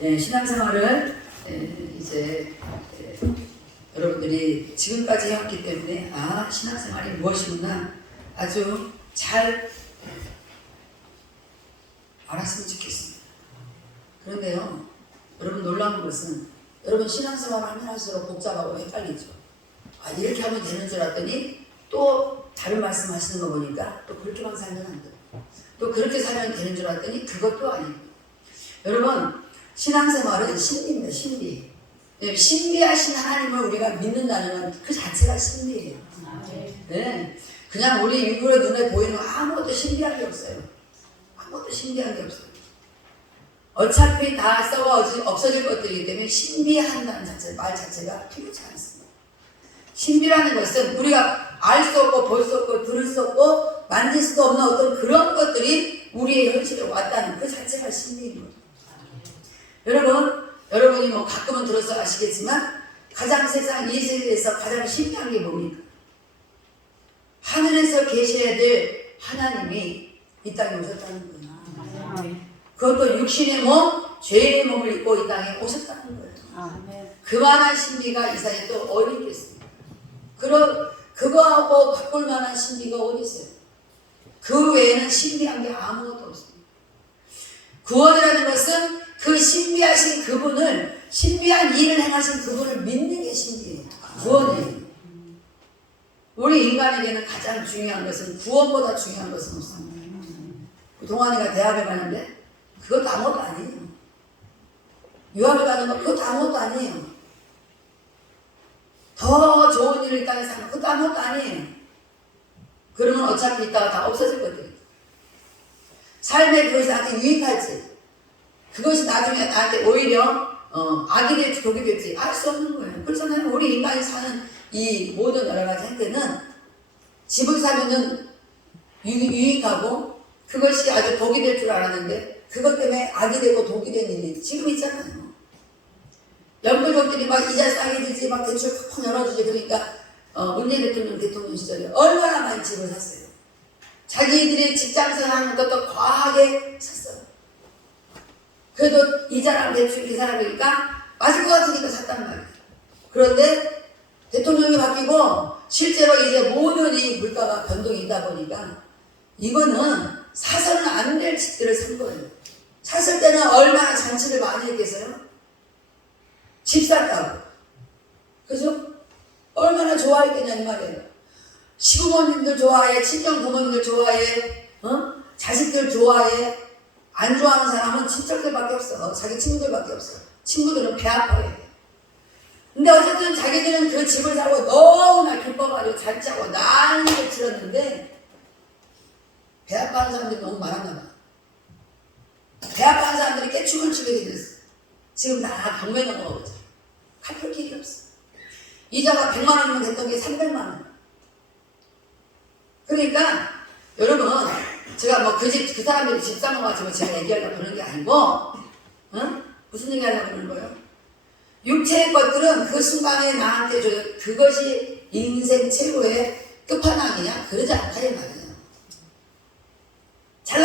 신앙생활을 이제 여러분들이 지금까지 해왔기 때문에 신앙생활이 무엇이구나 아주 잘 알았으면 좋겠습니다. 그런데요, 여러분 놀라운 것은 여러분 신앙생활을 하면 할수록 복잡하고 헷갈리죠. 이렇게 하면 되는 줄 알았더니 또 다른 말씀 하시는 거 보니까 또 그렇게만 살면 안 돼요. 또 그렇게 살면 되는 줄 알았더니 그것도 아니고. 여러분 신앙생활은 신비입니다. 신비. 신비하신 하나님을 우리가 믿는다는 그 자체가 신비예요. 네. 그냥 우리 일부러 눈에 보이는 아무것도 신비한 게 없어요. 아무것도 신비한 게 없어요. 어차피 다 썩어 없어질 것들이기 때문에 신비한다는 자체, 말 자체가 필요치 않습니다. 신비라는 것은 우리가 알 수 없고 볼 수 없고 들을 수 없고 만질 수도 없는 어떤 그런 것들이 우리의 현실에 왔다는 그 자체가 신비인 거죠. 여러분이 뭐 가끔은 들어서 아시겠지만 가장 세상 이 세계에서 가장 신비한 게 뭡니까? 하늘에서 계셔야 될 하나님이 이 땅에 오셨다는 거예요. 그것도 육신의 몸, 죄의 몸을 입고 이 땅에 오셨다는 거예요. 그만한 신비가 이 세상에 또 어디 있겠습니까? 그거하고 바꿀 만한 신비가 어디 있어요? 그 외에는 신비한 게 아무것도 없습니다. 구원이라는 것은 그 신비하신 그분을, 신비한 일을 행하신 그분을 믿는 게 신비예요. 구원이에요. 우리 인간에게는 가장 중요한 것은 구원보다 중요한 것은 없습니다. 동환이가 대학에 가는데 그것도 아무것도 아니에요. 유학을 가는 거 그것도 아무것도 아니에요. 더 좋은 일을 이 땅에 사는 그것도 아무것도 아니에요. 그러면 어차피 이따가 다 없어질 것들이에요. 삶에 그것이 나한테 유익할지, 그것이 나중에 나한테 오히려 악이 될지 독이 될지 알 수 없는 거예요. 그렇잖아요. 우리 인간이 사는 이 모든 여러 가지 행태는 집을 사면은 유익하고 그것이 아주 독이 될 줄 알았는데 그것 때문에 악이 되고 독이 된 일이 지금 있잖아요. 영도족들이 막 이자 싸게 주지, 막 대출 팍팍 열어주지. 그러니까 문재인 대통령 시절에 얼마나 많이 집을 샀어요. 자기들이 직장생활 하는 것도 과하게 샀어요. 그래도 이자랑 대출 계산하니까 맞을 것 같으니까 샀단 말이에요. 그런데 대통령이 바뀌고 실제로 이제 모든 이 물가가 변동이 있다 보니까 이거는 사서는 안 될 집들을 산 거예요. 샀을 때는 얼마나 잔치를 많이 했겠어요? 집 샀다고. 그죠? 얼마나 좋아했겠냐 이 말이에요. 시부모님들 좋아해, 친정 부모님들 좋아해, 자식들 좋아해. 안 좋아하는 사람은 친척들밖에 없어. 자기 친구들밖에 없어. 친구들은 배 아파해. 근데 어쨌든 자기들은 그 집을 사고 너무나 기뻐가지고 잔치하고 난리를 치렀는데 배 아파하는 사람들이 너무 많았나 봐. 배 아파하는 사람들이 깨춤을 추게 됐어. 지금 다 경매 넘어가고 있잖아. 갚을 길이 없어. 이자가 100만 원이면 됐던 게 300만 원. 그러니까 여러분 제가 뭐 그 사람들이 집 사놓아가지고 제가 얘기하려고 그러는 게 아니고 무슨 얘기 하려고 그러는 거예요? 육체의 것들은 그 순간에 나한테 줘요. 그것이 인생 최고의 끝판왕이냐? 그러지 않다 이 말이에요. 잘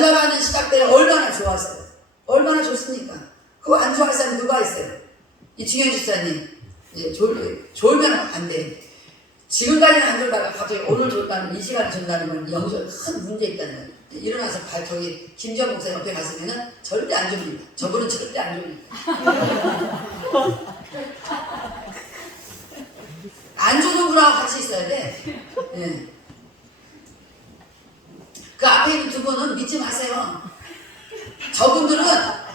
나가는 시각 때는 얼마나 좋았어요. 얼마나 좋습니까? 그거 안 좋아할 사람 누가 있어요? 이 중현 집사님 졸면 안 돼. 지금까지는 안 졸다가 갑자기 오늘 졸다는 이 시간에 졸다는 건 영적으로 큰 문제 있다는 거예요. 일어나서 저기 김지영 목사 옆에 갔으면은 절대 안 졸립니다. 저분은 절대 안 졸립니다. 안 조는 분하고 같이 있어야 돼. 네. 그 앞에 있는 두 분은 믿지 마세요. 저분들은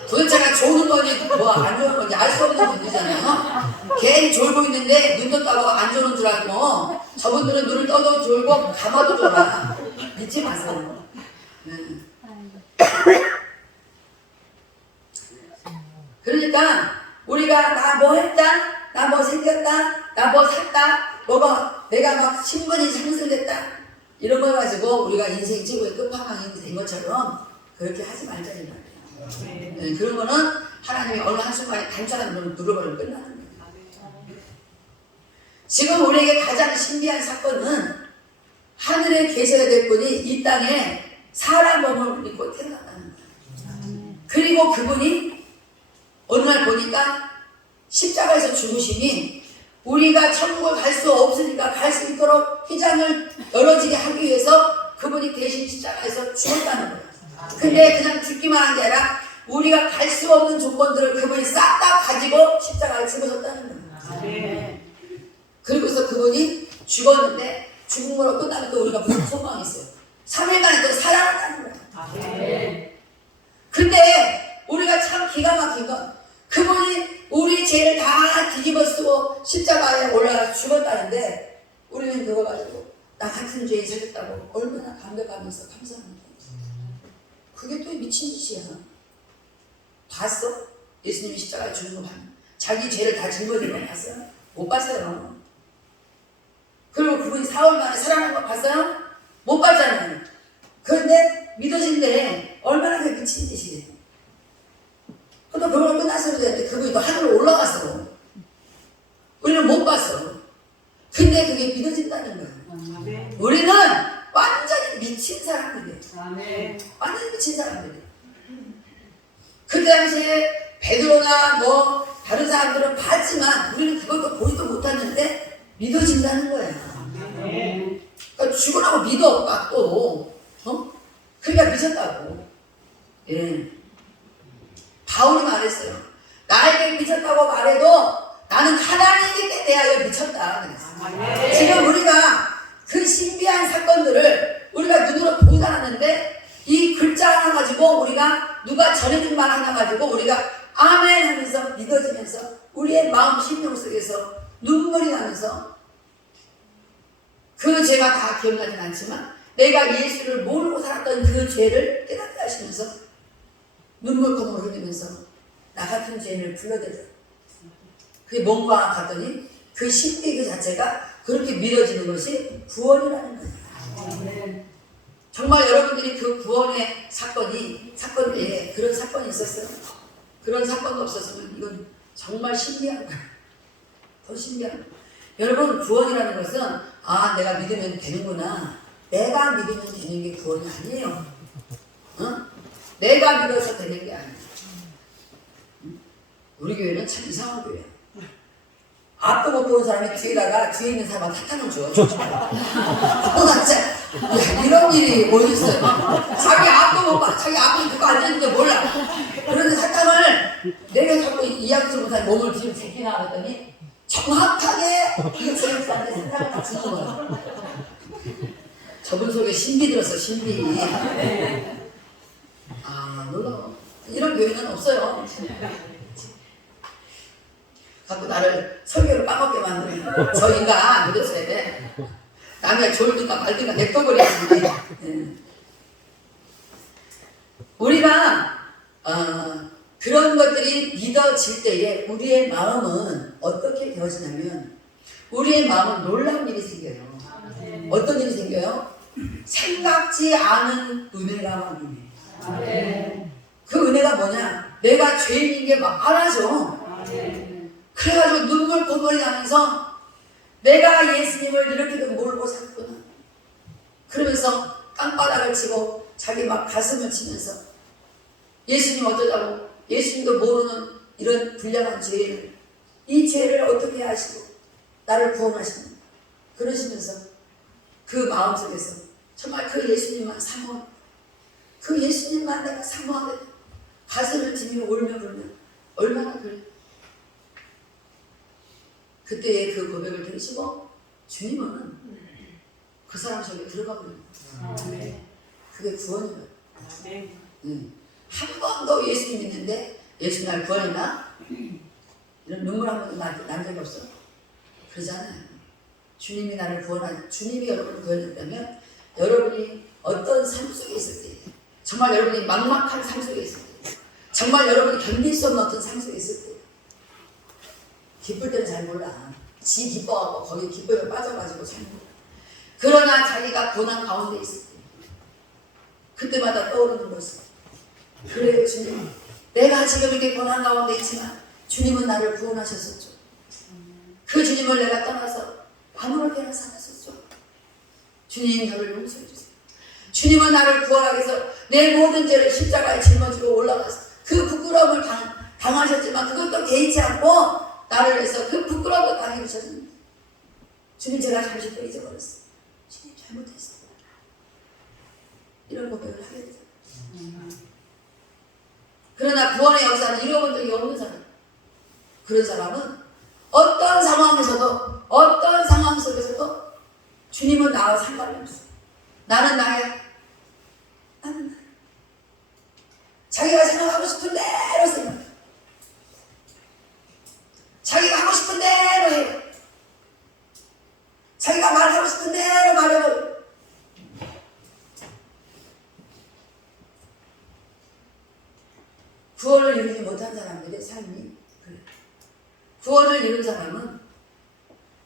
도대체가 조는 건지 뭐 안 조는 건지 알 수 없는 분이잖아요. 괜히 졸고 있는데 눈도 떠고 안 조는 줄 알고 저분들은 눈을 떠도 졸고 감아도 졸아. 믿지 마세요. 그러니까 우리가 나 뭐 했다, 나 뭐 생겼다, 나 뭐 샀다, 내가 막 신분이 상승됐다 이런 걸 가지고 우리가 인생 최고의 끝판왕이 된 것처럼 그렇게 하지 말자는 말이에요. 네, 그런 거는 하나님이 어느 한순간에 단추를 눌러버리면 끝나는 거예요. 지금 우리에게 가장 신비한 사건은 하늘에 계셔야 될 분이 이 땅에 사람 몸을 입고 태어났다는 거예요. 그리고 그분이 어느 날 보니까 십자가에서 죽으심이 우리가 천국을 갈 수 없으니까 갈 수 있도록 휘장을 열어지게 하기 위해서 그분이 대신 십자가에서 죽었다는 거예요. 근데 그냥 죽기만 한 게 아니라 우리가 갈 수 없는 조건들을 그분이 싹 다 가지고 십자가에 죽으셨다는 거예요. 그리고서 그분이 죽었는데 죽음으로 끝나면 또 우리가 무슨 소망이 있어요? 3일 만에 또 살아났다는 거예요. 근데 우리가 참 기가 막힌 건 그분이 우리 죄를 다 뒤집어 쓰고 십자가에 올라가 죽었다는데 우리는 그거 가지고 나 같은 죄인 살렸다고 얼마나 감격하면서 감사합니다. 그게 또 미친 짓이야. 봤어? 예수님이 십자가에 죽는 거 봤어? 자기 죄를 다 짊어진 거 봤어요? 못 봤어요. 그리고 그분이 4월 만에 살아난 거 봤어요? 못 봤잖아요. 그런데 믿어진대. 얼마나 그게 미친 짓이에요. 또 그걸 끝났어야 되는데 그분이 또 하늘로 올라갔어. 우리는 못 봤어. 근데 그게 믿어진다는 거예요. 우리는 완전히 미친 사람들이에요. 완전히 미친 사람들이에요. 그 당시에 베드로나 뭐 다른 사람들은 봤지만 우리는 그걸 보지도 못했는데 믿어진다는 거예요. 그러니까 죽으라고 믿어 또. 그러니까 미쳤다고. 예. 바울이 말했어요. 나에게 미쳤다고 말해도 나는 하나님께 대하여 미쳤다. 그랬어요. 지금 우리가 그 신비한 사건들을 우리가 눈으로 보지 않았는데 이 글자 하나 가지고 우리가 누가 전해준 말 하나 가지고 우리가 아멘 하면서 믿어지면서 우리의 마음 심령 속에서 눈물이 나면서 그 죄가 다 기억나진 않지만 내가 예수를 모르고 살았던 그 죄를 깨닫게 하시면서 눈물콧물 흘리면서 나 같은 죄인을 불러대죠. 그게 뭔가 갔더니 그 신비 그 자체가 그렇게 믿어지는 것이 구원이라는 거예요. 정말 여러분들이 그 구원의 사건에 그런 사건이 있었어요. 그런 사건도 없었으면 이건 정말 신비한 거예요. 더 신기한 거예요. 여러분 구원이라는 것은 내가 믿으면 되는구나. 내가 믿으면 되는 게 구원이 아니에요. 내가 믿어서 되는 게 아니에요. 우리 교회는 참 이상한 교회야. 앞도 못 보는 사람이 뒤에 있는 사람한테 사탕을 줘. 진짜 이런 일이 어디 있어요? 자기 앞도 못 봐. 자기 앞에 누가 앉았는지 몰라. 그런데 사탕을 내가 자꾸 이해하지 못한 몸을 뒤로 죽이나 했더니 정확하게 이 주인한테 사탕을 다 주는 거야. 저분 속에 신비 들었어, 신비. 놀라워. 이런 교회는 없어요. 자꾸 나를 설교를 까먹게 만드는 저 인간 믿었어야 돼. 남의 졸든가 말든가 냅둬버려야지. 우리가 그런 것들이 믿어질 때에 우리의 마음은 어떻게 되어지냐면 우리의 마음은 놀라운 일이 생겨요. 어떤 일이 생겨요? 생각지 않은 은혜가 막 임해. 그 은혜가 뭐냐? 내가 죄인인 게 막 알아져. 그래가지고 눈물 콧물이 나면서 내가 예수님을 이렇게도 모르고 살았구나. 그러면서 땅바닥을 치고 자기 막 가슴을 치면서 예수님 어쩌자고 예수님도 모르는 이런 불량한 죄를 이 죄를 어떻게 하시고 나를 구원하시는 그러시면서 그 마음속에서 정말 그 예수님만 사모하고 그 예수님만 내가 사모하게 가슴을 치며 울며 불며 얼마나 그래. 그때의 그 고백을 들으시고 주님은 그 사람 속에 들어가 버려요. 그게 구원이에요. 한 번도 예수님 믿는데 예수 날 구원했나? 이런 눈물 한 번도 난 적이 없어. 그러잖아요. 주님이 나를 주님이 여러분을 구원했다면 여러분이 어떤 삶 속에 있을 때 정말 여러분이 막막한 삶 속에 있을 때 정말 여러분이 견딜 수 없는 어떤 삶 속에 있을 때 기쁠 때는 잘 몰라. 지 기뻐하고 거기 기쁨에 빠져가지고 잘 몰라. 그러나 자기가 고난 가운데 있을 때 그때마다 떠오르는 것이 그래요 주님. 내가 지금 이렇게 고난 가운데 있지만 주님은 나를 구원하셨었죠. 그 주님을 내가 떠나서 아무렇게나 살았었죠. 주님 저를 용서해 주세요. 주님은 나를 구원하기 위해서 내 모든 죄를 십자가에 짊어지고 올라가서 그 부끄러움을 당하셨지만 그것도 개의치 않고 나를 위해서 그 부끄러운 것 당해 주셨는데 주님 제가 잘못했다 잊어버렸어요. 주님 잘못했어요. 이런 고백을 하게 되잖아요. 그러나 구원의 역사는 잃어본 적이 없는 사람. 그런 사람은 어떤 상황에서도 어떤 상황 속에서도 주님은 나와 상관이 없어요. 나는 나야. 나는 나야. 자기가 생각하고 싶은 대로 생각해요. 자기가 하고 싶은 대로 해요. 자기가 말하고 싶은 대로 말해버려요. 구원을 이루지 못한 사람들의 삶이 그래요. 구원을 이룬 사람은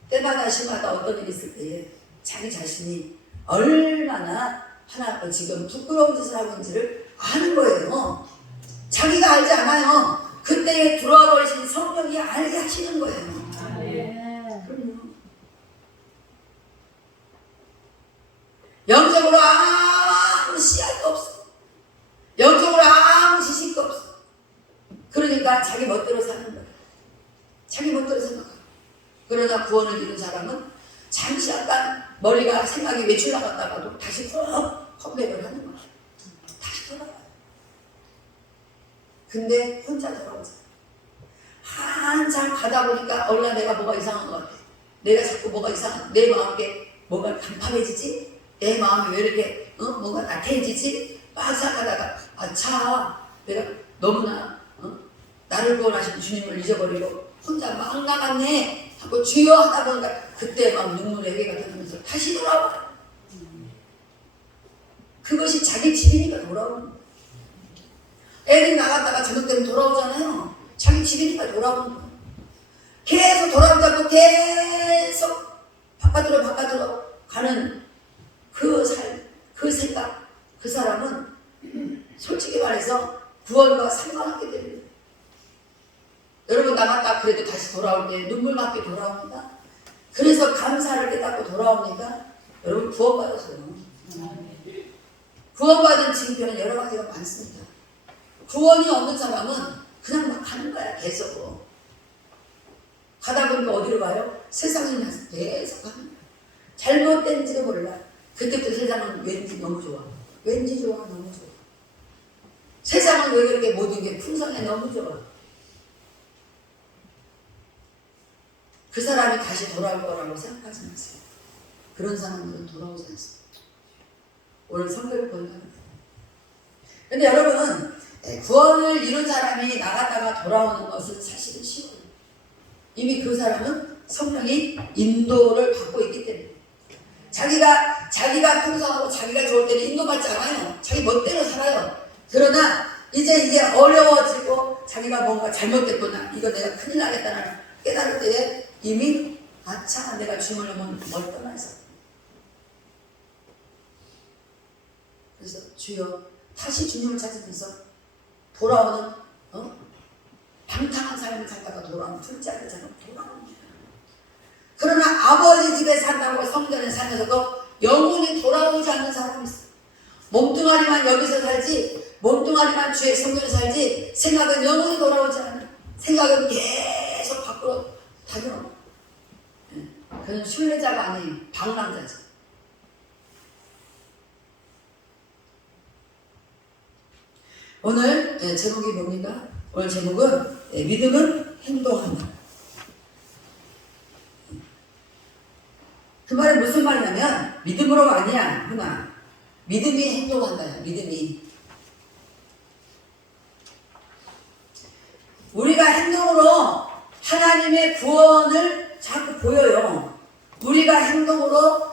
때마다 시마다 어떤 일이 있을 때에 자기 자신이 얼마나 하나 지금 부끄러운 짓을 하고 있는지를 아는 거예요. 자기가 알지 않아요. 그때에 들어와 버리신 성령이 알게 하시는 거예요. 그럼요. 영적으로 아무 씨앗도 없어. 영적으로 아무 지식도 없어. 그러니까 자기 멋대로 사는 거예요. 자기 멋대로 생각하고. 그러나 구원을 이룬 사람은 잠시 약간 머리가 생각이 외출 나갔다가도 다시 꼭 컴백을 하는 거예요. 다시 돌아와요. 근데 혼자 돌아오잖아요. 한참 가다 보니까 얼른 내가 뭐가 이상한 것 같아. 내가 자꾸 뭐가 이상한, 내 마음에 뭔가 간파해지지? 내 마음이 왜 이렇게 뭔가 나태해지지? 막 생각하다가 아차 내가 너무나 나를 구원하신 주님을 잊어버리고 혼자 막 나갔네 하고 주여 하다 보니까 그때 막 눈물의 회개가 터지면서 다시 돌아와. 그것이 자기 집이니까 돌아오는 거예요. 애들이 나갔다가 저녁 때는 돌아오잖아요. 자기 집이니까 돌아오는 거예요. 계속 돌아오자고 계속 바깥으로 가는 그 삶, 그 생각, 그 사람은 솔직히 말해서 구원과 상관없게 됩니다. 여러분 나갔다 그래도 다시 돌아올 때 눈물맞게 돌아옵니다. 그래서 감사를 깨닫고 돌아옵니까? 여러분 구원받았어요. 구원받은 징표는 여러 가지가 많습니다. 구원이 없는 사람은 그냥 막 가는 거야. 계속 가다 보니까 어디로 가요? 세상에 계속 가는 거야. 잘못된지도 몰라. 그때부터 세상은 왠지 너무 좋아. 왠지 좋아. 너무 좋아. 세상은 왜 그렇게 모든 게 풍성해. 너무 좋아. 그 사람이 다시 돌아올 거라고 생각하지 마세요. 그런 사람들은 돌아오지 않습니다. 오늘 성경을 본다는 거예요. 근데 여러분 구원을 이룬 사람이 나갔다가 돌아오는 것은 사실은 쉬워요. 이미 그 사람은 성령이 인도를 받고 있기 때문에 자기가 풍성하고 자기가 좋을 때는 인도받지 않아요. 자기 멋대로 살아요. 그러나 이제 어려워지고 자기가 뭔가 잘못됐구나 이거 내가 큰일 나겠다는 깨달을 때에 이미 아차 내가 주님을 멀쩡해서 그래서 주여 다시 주님을 찾으면서 돌아오는 방탕한 삶을 살다가 돌아오는 둘째아들처럼 돌아오는 거예요. 그러나 아버지 집에 산다고 성전에 살면서도 영혼이 돌아오지 않는 사람이 있어요. 몸뚱아리만 여기서 살지 몸뚱아리만 주의 성전에 살지 생각은 영혼이 돌아오지 않아요. 생각은 계속 밖으로 다녀요. 그는 순례자가 아니에요. 방랑자죠. 오늘 제목이 뭡니까? 오늘 제목은 믿음은 행동한다. 그 말은 무슨 말이냐면 믿음으로가 아니야. 그나 믿음이 행동한다요. 믿음이. 우리가 행동으로 하나님의 구원을 자꾸 보여요. 우리가 행동으로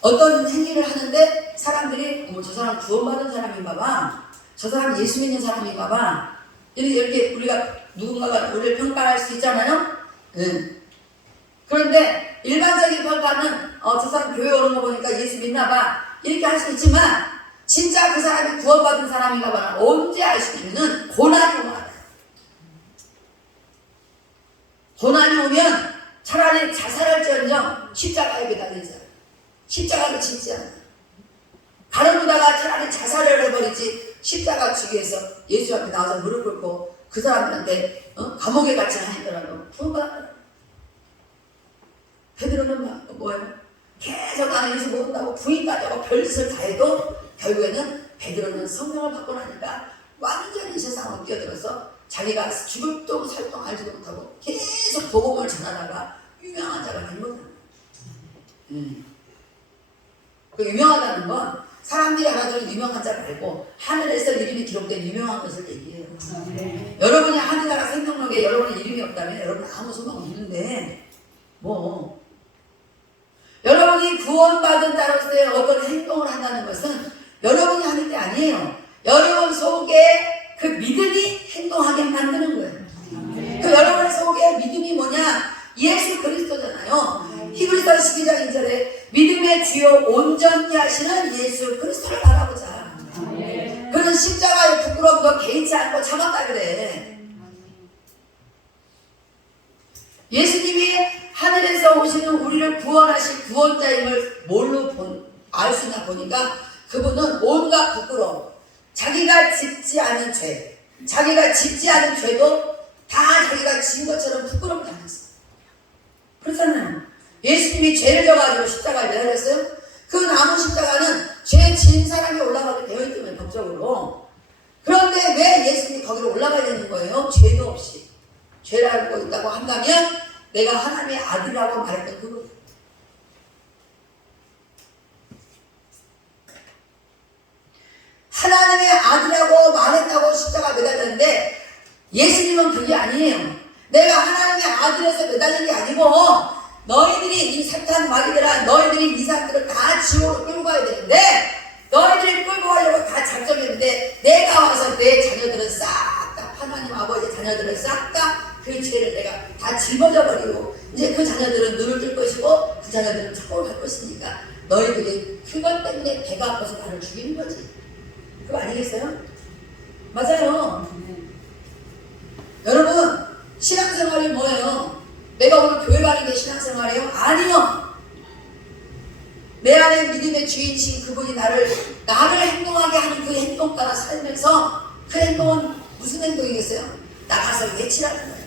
어떤 행위를 하는데 사람들이 저 사람 구원받은 사람인가 봐. 저 사람 예수 믿는 사람인가 봐. 이렇게 우리가 누군가가 우리를 평가할 수 있잖아요. 그런데 일반적인 평가는 저 사람 교회 오는 거 보니까 예수 믿나 봐. 이렇게 할 수 있지만 진짜 그 사람이 구원받은 사람인가 봐는 언제 알 수 있냐면 고난이 오면 알아요. 고난이 오면 차라리 자살할지언정 십자가에 매달리자. 십자가를 짓지 않아. 가르무다가 차라리 자살을 해버리지 십자가 지기에서 예수 앞에 나와서 무릎 꿇고 그 사람들한테 감옥에 갇힌 하니더라도 구원받았다. 베드로는 뭐예요? 계속 나는 예수 모른다고 부인까지 하고 별짓을 다 해도 결국에는 베드로는 성령을 받고 나니까 완전히 이 세상으로 뛰어들어서 자기가 죽을 동 살 동 알지도 못하고 계속 복음을 전하다가 유명한 자가 된 거잖아요. 그 유명하다는 건 사람들이 알아주는 유명한 자 말고 하늘에서 이름이 기록된 유명한 것을 얘기해요. 여러분이 하늘나라 생명력에 여러분의 이름이 없다면 여러분 아무 소망 없는데 여러분이 구원받은 자로서의 어떤 행동을 한다는 것은 여러분이 하는 게 아니에요. 여러분 속에 그 믿음이 행동하게 만드는 거예요. 그 여러분 속에 믿음이 뭐냐? 예수 그리스도잖아요. 히브리서 12장 2절에 믿음의 주요 온전히 하시는 예수 그리스도를 바라보자. 그는 십자가의 부끄러움도 개의치 않고 참았다 그래. 예수님이 하늘에서 오시는 우리를 구원하신 구원자임을 뭘로 알 수 있나 보니까 그분은 온갖 부끄러움, 자기가 짓지 않은 죄, 자기가 짓지 않은 죄도 다 자기가 지은 것처럼 부끄러움을 당했어요. 그렇잖아요. 예수님이 죄를 져가지고 십자가에 매달렸어요. 그 나무 십자가는 죄 지은 사람이 올라가게 되어 있다면 법적으로. 그런데 왜 예수님이 거기로 올라가야 되는 거예요? 죄도 없이. 죄를 알고 있다고 한다면 내가 하나님의 아들이라고 말했던 그거. 하나님의 아들이라고 말했다고 십자가 매달렸는데 예수님은 그게 아니에요. 내가 하나님의 아들에서 매달린 게 아니고 너희들이 이 사탄 마귀들아 너희들이 이 사람들을 다 지옥으로 끌고 가야 되는데 너희들이 끌고 가려고 다 작정했는데 내가 와서 내 자녀들은 싹 다 하나님 아버지의 자녀들을 싹 다 그 죄를 내가 다 짊어져 버리고 이제 그 자녀들은 눈을 뜰 것이고 그 자녀들은 천국을 갈 것이니까 너희들이 그것 때문에 배가 아파서 나를 죽이는 거지. 그거 아니겠어요? 맞아요. 여러분 신앙생활이 뭐예요? 내가 오늘 교회 가는 게 신앙생활이에요? 아니요. 내 안에 믿음의 주인이신 그분이 나를 행동하게 하는 그 행동 따라 살면서 그 행동은 무슨 행동이겠어요? 나가서 외치라는 거야.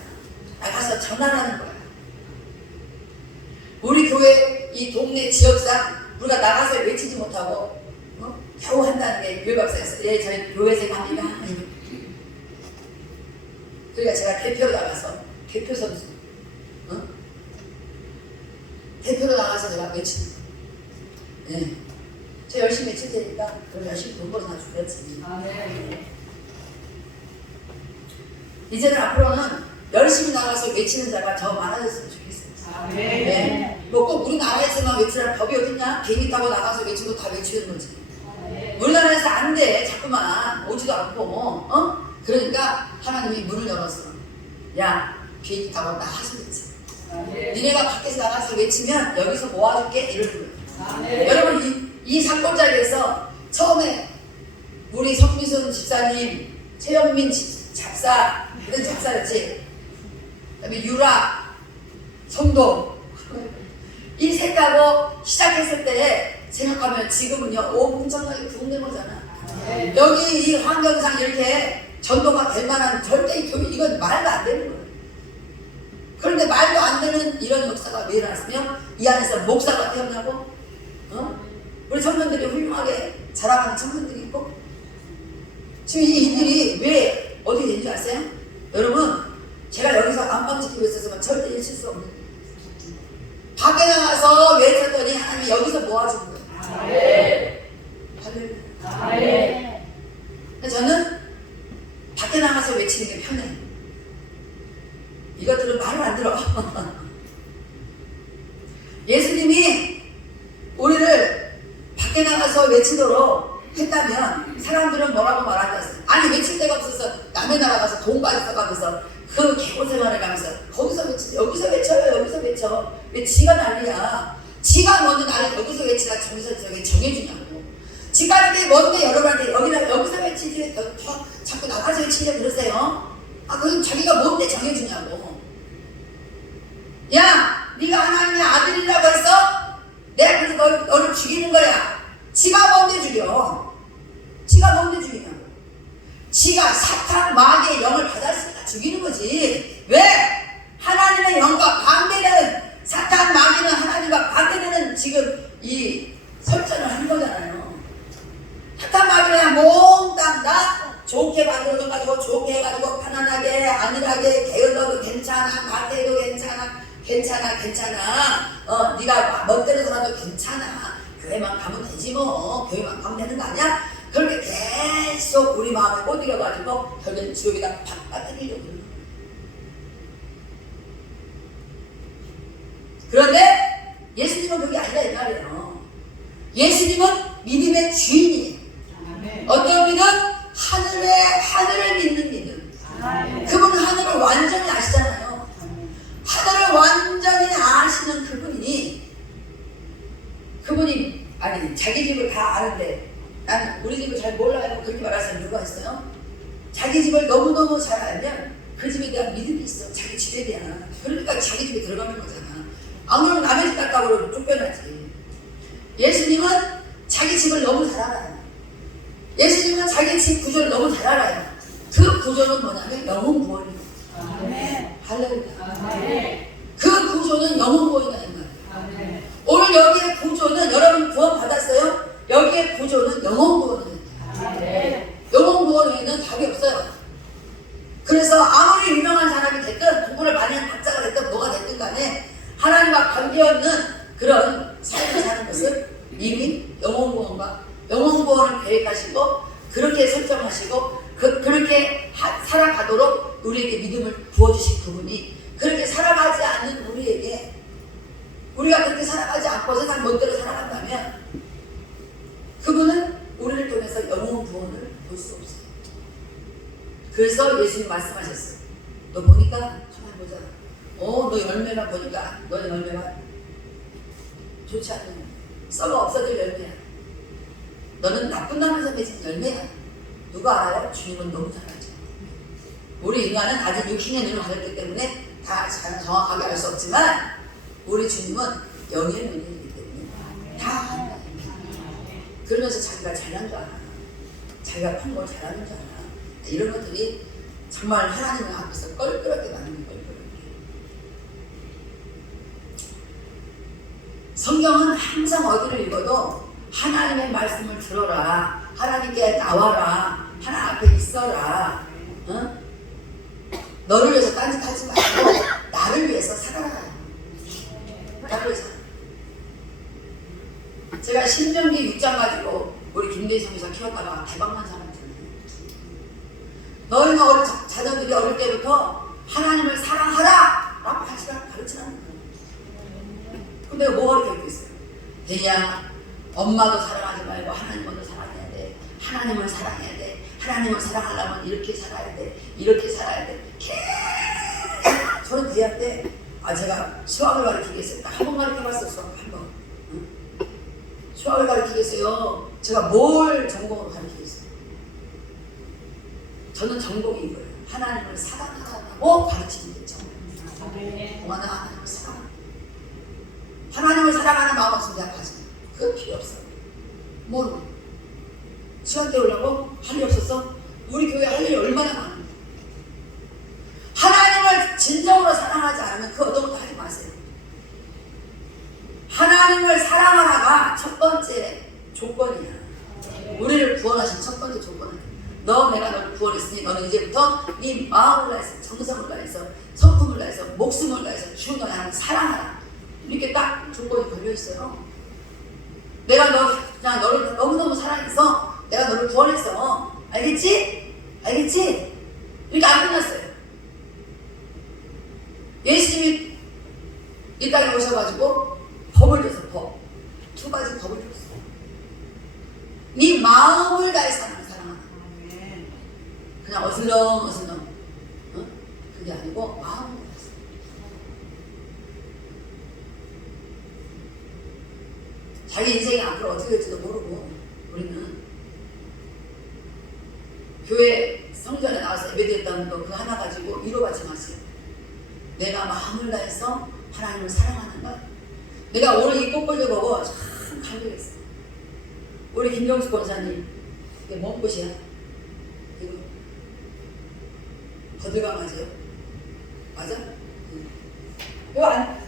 나가서 전하라는 거야. 우리 교회 이 동네 지역상 우리가 나가서 외치지 못하고 겨우 한다는 게 교회 박사였어요. 예, 저희 교회생 합니다. 그러니까 제가 대표로 나가서 대표 선수 대표로 나가서 제가 외치는 거예요. 네. 저 열심히 외칠 테니까 그럼 열심히 돈 벌어서 나주겠지. 이제는 앞으로는 열심히 나가서 외치는 자가 더 많아졌으면 좋겠어요. 네. 뭐 꼭 우리나라에서만 외치라는 법이 어딨냐? 비행기 타고 나가서 외치고 다 외치는 거지. 우리나라에서 안 돼. 자꾸만 오지도 않고 그러니까 하나님이 문을 열었어. 야 비행기 타고 나가서 외쳐. 니네가 밖에서 나가서 외치면 여기서 모아줄게 이러는 거예요. 여러분 이 사건 자리에서 처음에 우리 성미순 집사님, 최영민 작사, 이런 작사였지. 그다음에 유라, 성도 이 셋하고 시작했을 때 생각하면 지금은요 엄청나게 부흥된 거잖아. 여기 이 환경상 이렇게 전도가 될 만한 절대 이건 말도 안 되는 거예요. 그런데 말도 안 되는 이런 역사가 왜 일어났으면 이 안에서 목사가 태어나고 우리 청년들이 훌륭하게 자라가는 청년들이 있고 지금 이 일들이 왜 어떻게 된 줄 아세요? 여러분 제가 여기서 안방 지키고 있었으면 절대 일칠 수 없는 거예요. 밖에 나가서 외쳤더니 하나님이 여기서 모아준 거예요. 할렐루야. 저는 밖에 나가서 외치는 게 편해요. 이것들은 말을 안 들어. 예수님이 우리를 밖에 나가서 외치도록 했다면 사람들은 뭐라고 말하겠어요? 아니 외칠 데가 없어서 남의 나라 가서 돈 가져가면서 그 개고생활을 가면서 거기서 외치, 여기서 외쳐요. 여기서 외쳐. 왜 지가 난리야. 지가 먼저 나를 여기서 외치라 저기서 저기 정해주냐고. 지가 이렇게 뭔데 여러분한테 여기서 외치지 자꾸 나가서 외치려 그러세요. 그럼 자기가 뭔데 정해주냐고. 야 네가 하나님의 아들이라고 해서 내가 그래서 너를 죽이는 거야. 지가 뭔데 죽여. 지가 뭔데 죽이냐고. 지가 사탄 마귀의 영을 받았으니까 죽이는 거지. 왜? 하나님의 영과 반대되는 사탄 마귀는 하나님과 반대되는 지금 이 설정을 하는 거잖아요. 사탄 마귀는 그냥 몽땅 나 좋게 만들어줘가지고 좋게 해가지고 편안하게 안일하게 게을러도 괜찮아, 마태도 괜찮아. 네가 멋대로 살아도 괜찮아. 교회만 가면 되지 뭐. 교회만 가면 되는 거 아니야? 그렇게 계속 우리 마음에 꼬드겨가지고 결국엔 지옥에다 팍 빠뜨리려고 그러는 거예요. 그런데 예수님은 그게 아니다 이 말이에요. 예수님은 믿음의 주인이에요. 어떤 믿음? 하늘을 믿는 믿음. 그분은 하늘을 완전히 아시잖아요. 하늘을 완전히 아시는 그분이 아니 자기 집을 다 아는데 난 우리 집을 잘 몰라요. 그렇게 말할 사람 누가 있어요? 자기 집을 너무너무 잘 알면 그 집에 대한 믿음이 있어. 자기 집에 대한. 그러니까 자기 집에 들어가는 거잖아. 안 그러면 남의 집 갔다고 쫓겨나지. 예수님은 자기 집을 너무 잘 알아요. 예수님은 자기 집 구조를 너무 잘 알아요. 그 구조는 뭐냐면 영혼 구원이에요. 할렐루야. 그 구조는 영혼 구원이다 이 말이에요. 오늘 여기의 구조는 여러분 구원 받았어요? 여기의 구조는 영혼 구원이에요. 영혼 구원 외에는 답이 없어요. 그래서 아무리 유명한 사람이 됐든 공부를 많이 한 박사가 됐든 뭐가 됐든 간에 하나님과 관계없는 그런 삶을 사는 것을 이미 영혼 구원을 계획하시고 그렇게 설정하시고 그렇게 살아가도록 우리에게 믿음을 부어주신 그분이 그렇게 살아가지 않는 우리에게 우리가 그렇게 살아가지 않고 세상 멋대로 살아간다면 그분은 우리를 통해서 영혼 구원을 볼 수 없어요. 그래서 예수님 말씀하셨어요. 너 보니까 가만 보자. 너 열매만 보니까 너의 열매가 좋지 않는 썩어 없어질 열매야. 너는 나쁜 나무에서 맺은 열매야. 누가 알아요? 주님은 너무 잘 알죠. 우리 인간은 아직 육신의 눈을 가졌기 때문에 다 정확하게 알 수 없지만 우리 주님은 영의 눈이기 때문에 다 안다. 그러면서 자기가 잘난 줄 알아. 자기가 판 걸 잘하는 줄 알아. 이런 것들이 정말 하나님 앞에서 껄끄럽게 나는 껄끄럽게. 성경은 항상 어디를 읽어도 하나님의 말씀을 들어라. 하나님께 나와라. 하나님 앞에 있어라. 응? 너를 위해서 딴짓하지 말고 나를 위해서 살아라. 나를 위해서. 제가 신명기 6장 가지고 우리 김대희 성교사 키웠다가 대박난 사람 있잖아요. 너희는 자녀들이 어릴 때부터 하나님을 사랑하라 라고 가르치라는 거예요. 그럼 내가 뭐 가르쳐있겠어요? 대야 엄마도 사랑하지 말고 하나님을 사랑해야 돼. 하나님을 사랑해야 돼. 하나님을 사랑하려면 이렇게 살아야 돼. 이렇게 살아야 돼. 계속 저는 대학 때 제가 수학을 가르치겠어요. 딱 한 번 가르쳐봤어. 수학 한 번. 응? 수학을 가르치겠어요. 제가 뭘 전공으로 가르치겠어요? 저는 전공이 이거예요. 하나님을 사랑하라고 가르치는 게 전공. 공하나 하나님을 사랑. 하나님을 사랑하는 마음 없으면 내가 가지. 그거 필요 없어. 뭐로? 시간 때우려고? 할 일 없었어? 우리 교회 할 일이 얼마나 많은데. 하나님을 진정으로 사랑하지 않으면 그 어떤 것도 하지 마세요. 하나님을 사랑하라가 첫 번째 조건이야. 우리를 구원하신 첫 번째 조건은 내가 너를 구원했으니 너는 이제부터 네 마음을 다해서 정성을 다해서 성품을 다해서 목숨을 다해서 주 너의 하나님을 사랑하라. 이렇게 딱 조건이 걸려있어요. 내가 그냥 너를 너무너무 사랑해서 내가 너를 구원했어. 알겠지? 알겠지? 이렇게 안 끝났어요. 예수님이 이 땅에 오셔가지고 법을 줘서 법. 두 가지 법을 줬어요. 네 마음을 다해서 사랑하라. 그냥 어슬렁. 어? 그게 아니고 마음을 다해서. 자기 인생이 앞으로 어떻게 될지도 모르고 우리는 교회 성전에 나와서 예배드렸다는 거 그거 하나 가지고 위로받지 마세요. 내가 마음을 다해서 하나님을 사랑하는 것. 내가 오늘 이 꽃꽂이 보고 참 감격했어요. 우리 김경수 권사님 이게 뭔 꽃이야? 이거 버들가마지요? 맞아?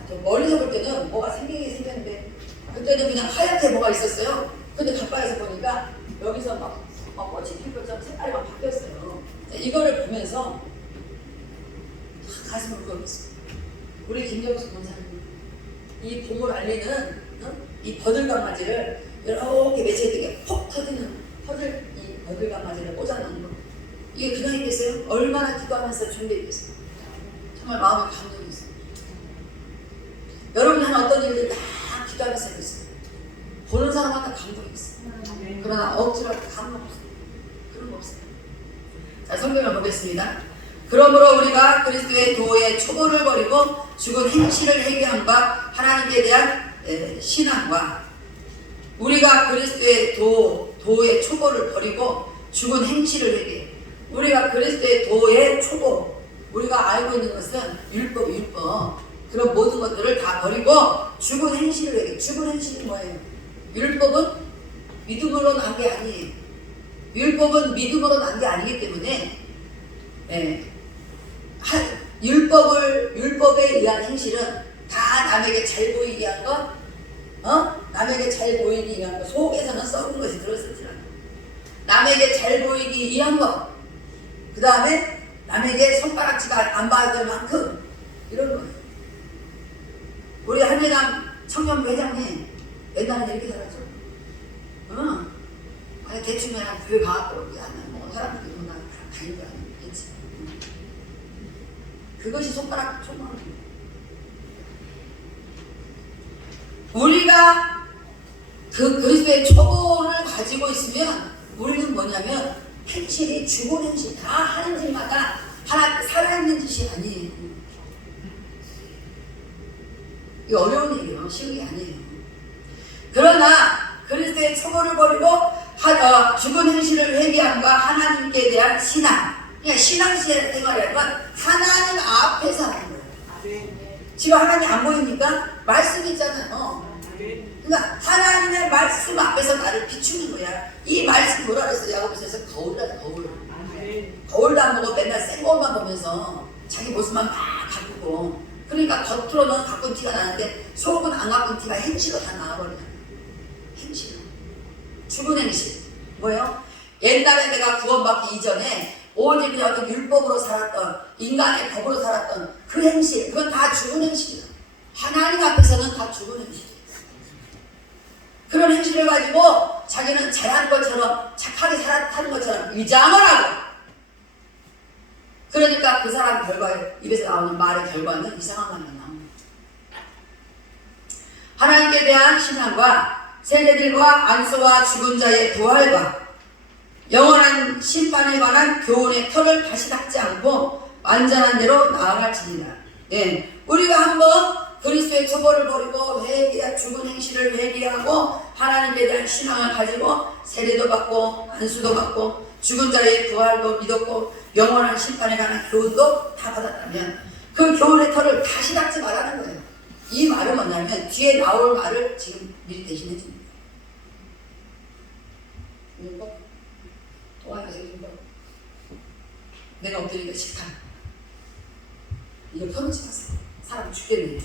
저 멀리서 볼 때는 뭐가 생기긴 생겼는데 그때는 그냥 하얗게 뭐가 있었어요. 근데 가까이서 보니까 여기서 막 꽃이 필 것처럼 색깔이 막 바뀌었어요. 이거를 보면서 가슴을 울컥했어요. 우리 김경수 권사님 이 봄을 알리는 이 버들가마지를 이렇게 매체에 되게 폭 터지는 이 버들가마지를 꽂아놓은 거 이게 그냥 있겠어요? 얼마나 기도하면서 준비했겠어요? 정말 마음에 감동이 있어요. 여러분이 하는 어떤 일들 다 기도하면서 했어요. 보는 사람마다 감동이 있어요. 그러나 억지로 감동 없어요. 그런 거 없어요. 자, 성경을 보겠습니다. 그러므로 우리가 그리스도의 도의 초보를 버리고 죽은 행실을 회개함과 하나님께 대한 신앙과 우리가 그리스도의 도의 초보를 버리고 죽은 행실을 회개. 우리가 그리스도의 도의 초보, 우리가 알고 있는 것은 율법 그런 모든 것들을 다 버리고 죽은 행실을 회개. 죽은 행실이 뭐예요? 율법은 믿음으로 난 게 아니에요. 율법은 믿음으로 난 게 아니기 때문에 율법에 의한 행실은 다 남에게 잘 보이게 한 것, 남에게 잘 보이기 위한 것, 속에서는 썩은 것이 들었을지라도 남에게 잘 보이기 위한 것, 그 다음에 남에게 손가락질가 안 받을 만큼 이런 거예요. 우리 한예남 청년부 회장님 옛날에 이렇게 살았죠. 아니 대충 그냥 교회 가갖고 뭐 사람들이 나 다니는 거 아니겠지. 그것이 손가락 총망. 우리가 그 그리스도의 초보를 가지고 있으면 우리는 뭐냐면 행실이 죽은 행실 다 하는 짓마다 하나 살아있는 짓이 아니에요. 이게 어려운 일이에요. 쉬운 게 아니에요. 그러나 그리스도의 초보를 버리고 죽은 행실을 회개함과 하나님께 대한 신앙. 그러니까 신앙생활이라는 건 하나님 앞에서 하는 거예요. 지금 하나님 안 보입니까? 말씀 있잖아요. 그러니까 하나님의 말씀 앞에서 나를 비추는 거야. 이 말씀 뭐라 그랬어요? 야고보서에서 거울이라서 거울. 거울도 안 보고 맨날 센 거울만 보면서 자기 모습만 막 가꾸고. 그러니까 겉으로는 가꾼 티가 나는데 속은 안 가꾼 티가 행실로 다 나와버려요. 행실. 죽은 행실. 뭐예요? 옛날에 내가 구원받기 이전에 오직 그냥 어떤 율법으로 살았던 인간의 법으로 살았던 그 행실. 그건 다 죽은 행실이야. 하나님 앞에서는 다 죽은 행실. 그런 행실을 가지고 자기는 잘한 것처럼 착하게 살았다는 것처럼 위장을 하고 그러니까 그 사람 결과에 입에서 나오는 말의 결과는 이상한 말만 나옵니다. 하나님께 대한 신앙과 세대들과 안수와 죽은 자의 부활과 영원한 심판에 관한 교훈의 털을 다시 닦지 않고 완전한 대로 나아갈지니라. 우리가 한번 그리스도의 초보를 버리고 죽은 행실을 회개하고 하나님께 대한 신앙을 가지고 세례도 받고 안수도 받고 죽은 자의 부활도 믿었고 영원한 심판에 관한 교훈도 다 받았다면 그 교훈의 털을 다시 닦지 말라는 거예요. 이 말은 뭐냐면 뒤에 나올 말을 지금 미리 대신해 줍니다. 율법? 동아리에서 율법? 내가 엎드리기가 싫다. 이거 펴놓지 마세요. 사람 죽겠네.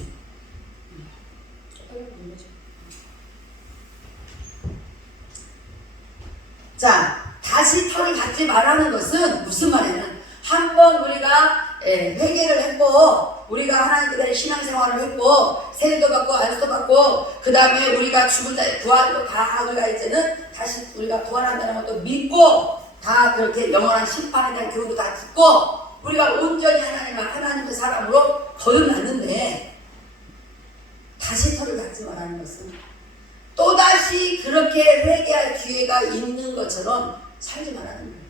자, 다시 털을 닦지 말라는 것은 무슨 말이냐면 한번 우리가 회개를 했고 우리가 하나님께 대한 신앙생활을 했고 세례도 받고 안수도 받고 그 다음에 우리가 죽은 자의 부활도 다 우리가 이제는 다시 우리가 부활한다는 것도 믿고 다 그렇게 영원한 심판에 대한 교훈도 다 듣고 우리가 온전히 하나님의 사람으로 거듭났는데 다시 털을 닦지 말라는 것은 또다시 그렇게 회개할 기회가 있는 것처럼 살지 말라는 거예요.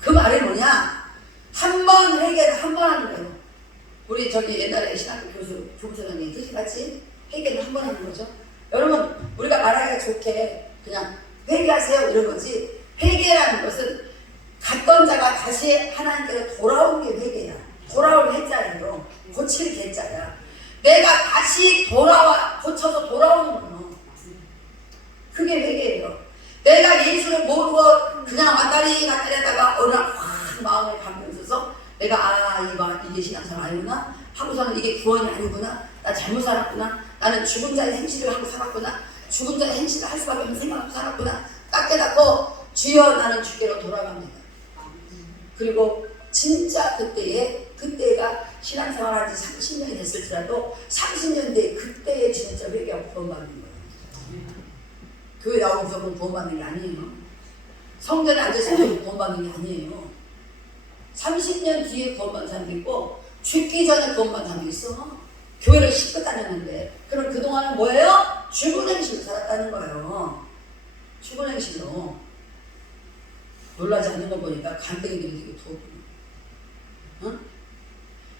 그 말이 뭐냐? 한 번 회개를 한 번 하는 거예요. 우리 저기 옛날에 신학교 교수 교부선생님이 뜻이 같이 회개를 한 번 하는 거죠. 여러분 우리가 말하기가 좋게 그냥 회개하세요 이런 거지 회개라는 것은 갔던 자가 다시 하나님께로 돌아오는 게 회개야. 돌아올 회자예요. 고칠 개자야. 내가 다시 고쳐서 돌아오는 거예요. 그게 회개예요. 내가 예수를 모르고 그냥 왔다리 갔다리 하다가 어느 날 확 마음에 감동이 있어서 내가 이게 신앙생활 아니구나 하고서는 이게 구원이 아니구나, 나 잘못 살았구나, 나는 죽은 자의 행실을 하고 살았구나, 죽은 자의 행실을 할 수밖에 없는 생각하고 살았구나 딱 깨닫고 주여 나는 주께로 돌아갑니다. 그리고 진짜 그때가 신앙생활 한 지 30년이 됐을지라도 30년 뒤에 그때에 진짜 회개하고 구원받는 거예요. 교회 나오고 무조건 구원받는 게 아니에요. 성전에 앉아서 구원받는 게 아니에요. 30년 뒤에 구원받는 사람도 있고 죽기 전에 구원받는 사람도 있어. 교회를 싣고 다녔는데 그럼 그동안은 뭐예요? 죽은 행실로 살았다는 거예요. 죽은 행실로. 놀라지 않는 거 보니까 간땡이들이 되게 부었구나. 응?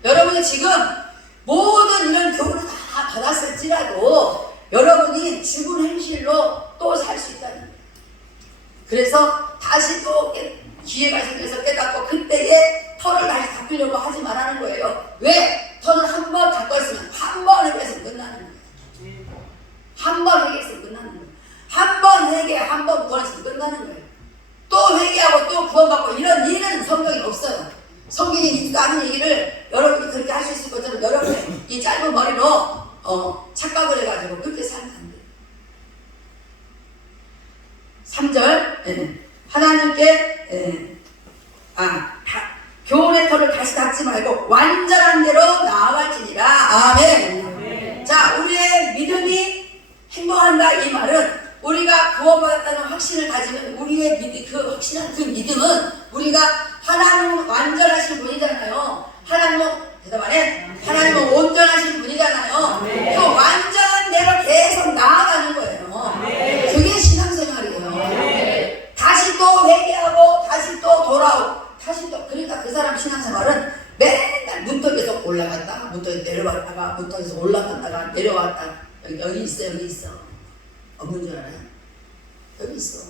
여러분이 지금 모든 이런 교훈을 다 받았을지라도 여러분이 죽은 행실로 또 살 수 있다는 거예요. 그래서 다시 또 기회가 생겨서 깨닫고 그때에 털을 다시 닦으려고 하지 말라는 거예요. 왜? 털을 한 번 닦았으면 한 번 회개해서 끝나는 거예요. 한 번 회개해서 끝나는 거예요. 한 번 회개, 한 번 구원해서 끝나는 거예요. 또 회개하고 또 구원받고 이런 일은 성경에 없어요. 성경에 있지도 않은 얘기를 여러분이 그렇게 할 수 있을 것처럼 여러분의 이 짧은 머리로 착각을 해가지고 그렇게 살면 안 돼요. 3절 하나님께 교훈의 털을 다시 닦지 말고 완전한 대로 나아갈지니라. 아멘. 자, 우리의 믿음이 행동한다 이 말은 우리가 구원받았다는 확신을 가지면 우리의 그 확신한 그 믿음은 우리가 하나님은 완전하신 분이잖아요. 하나님은 대답 안 해? 하나님은 온전하신 분이잖아요. 그 완전한 대로 계속 나아가는 거예요. 그게 신앙생활이에요. 다시 또 회개하고 다시 또 돌아오고 다시 또 그러니까 그 사람 신앙생활은 맨날 문턱에서 올라갔다가 문턱에서 내려갔다가 문턱에서 올라갔다가 내려갔다가 여기 있어 여기 있어. 없는 줄 알아요? 여기 있어.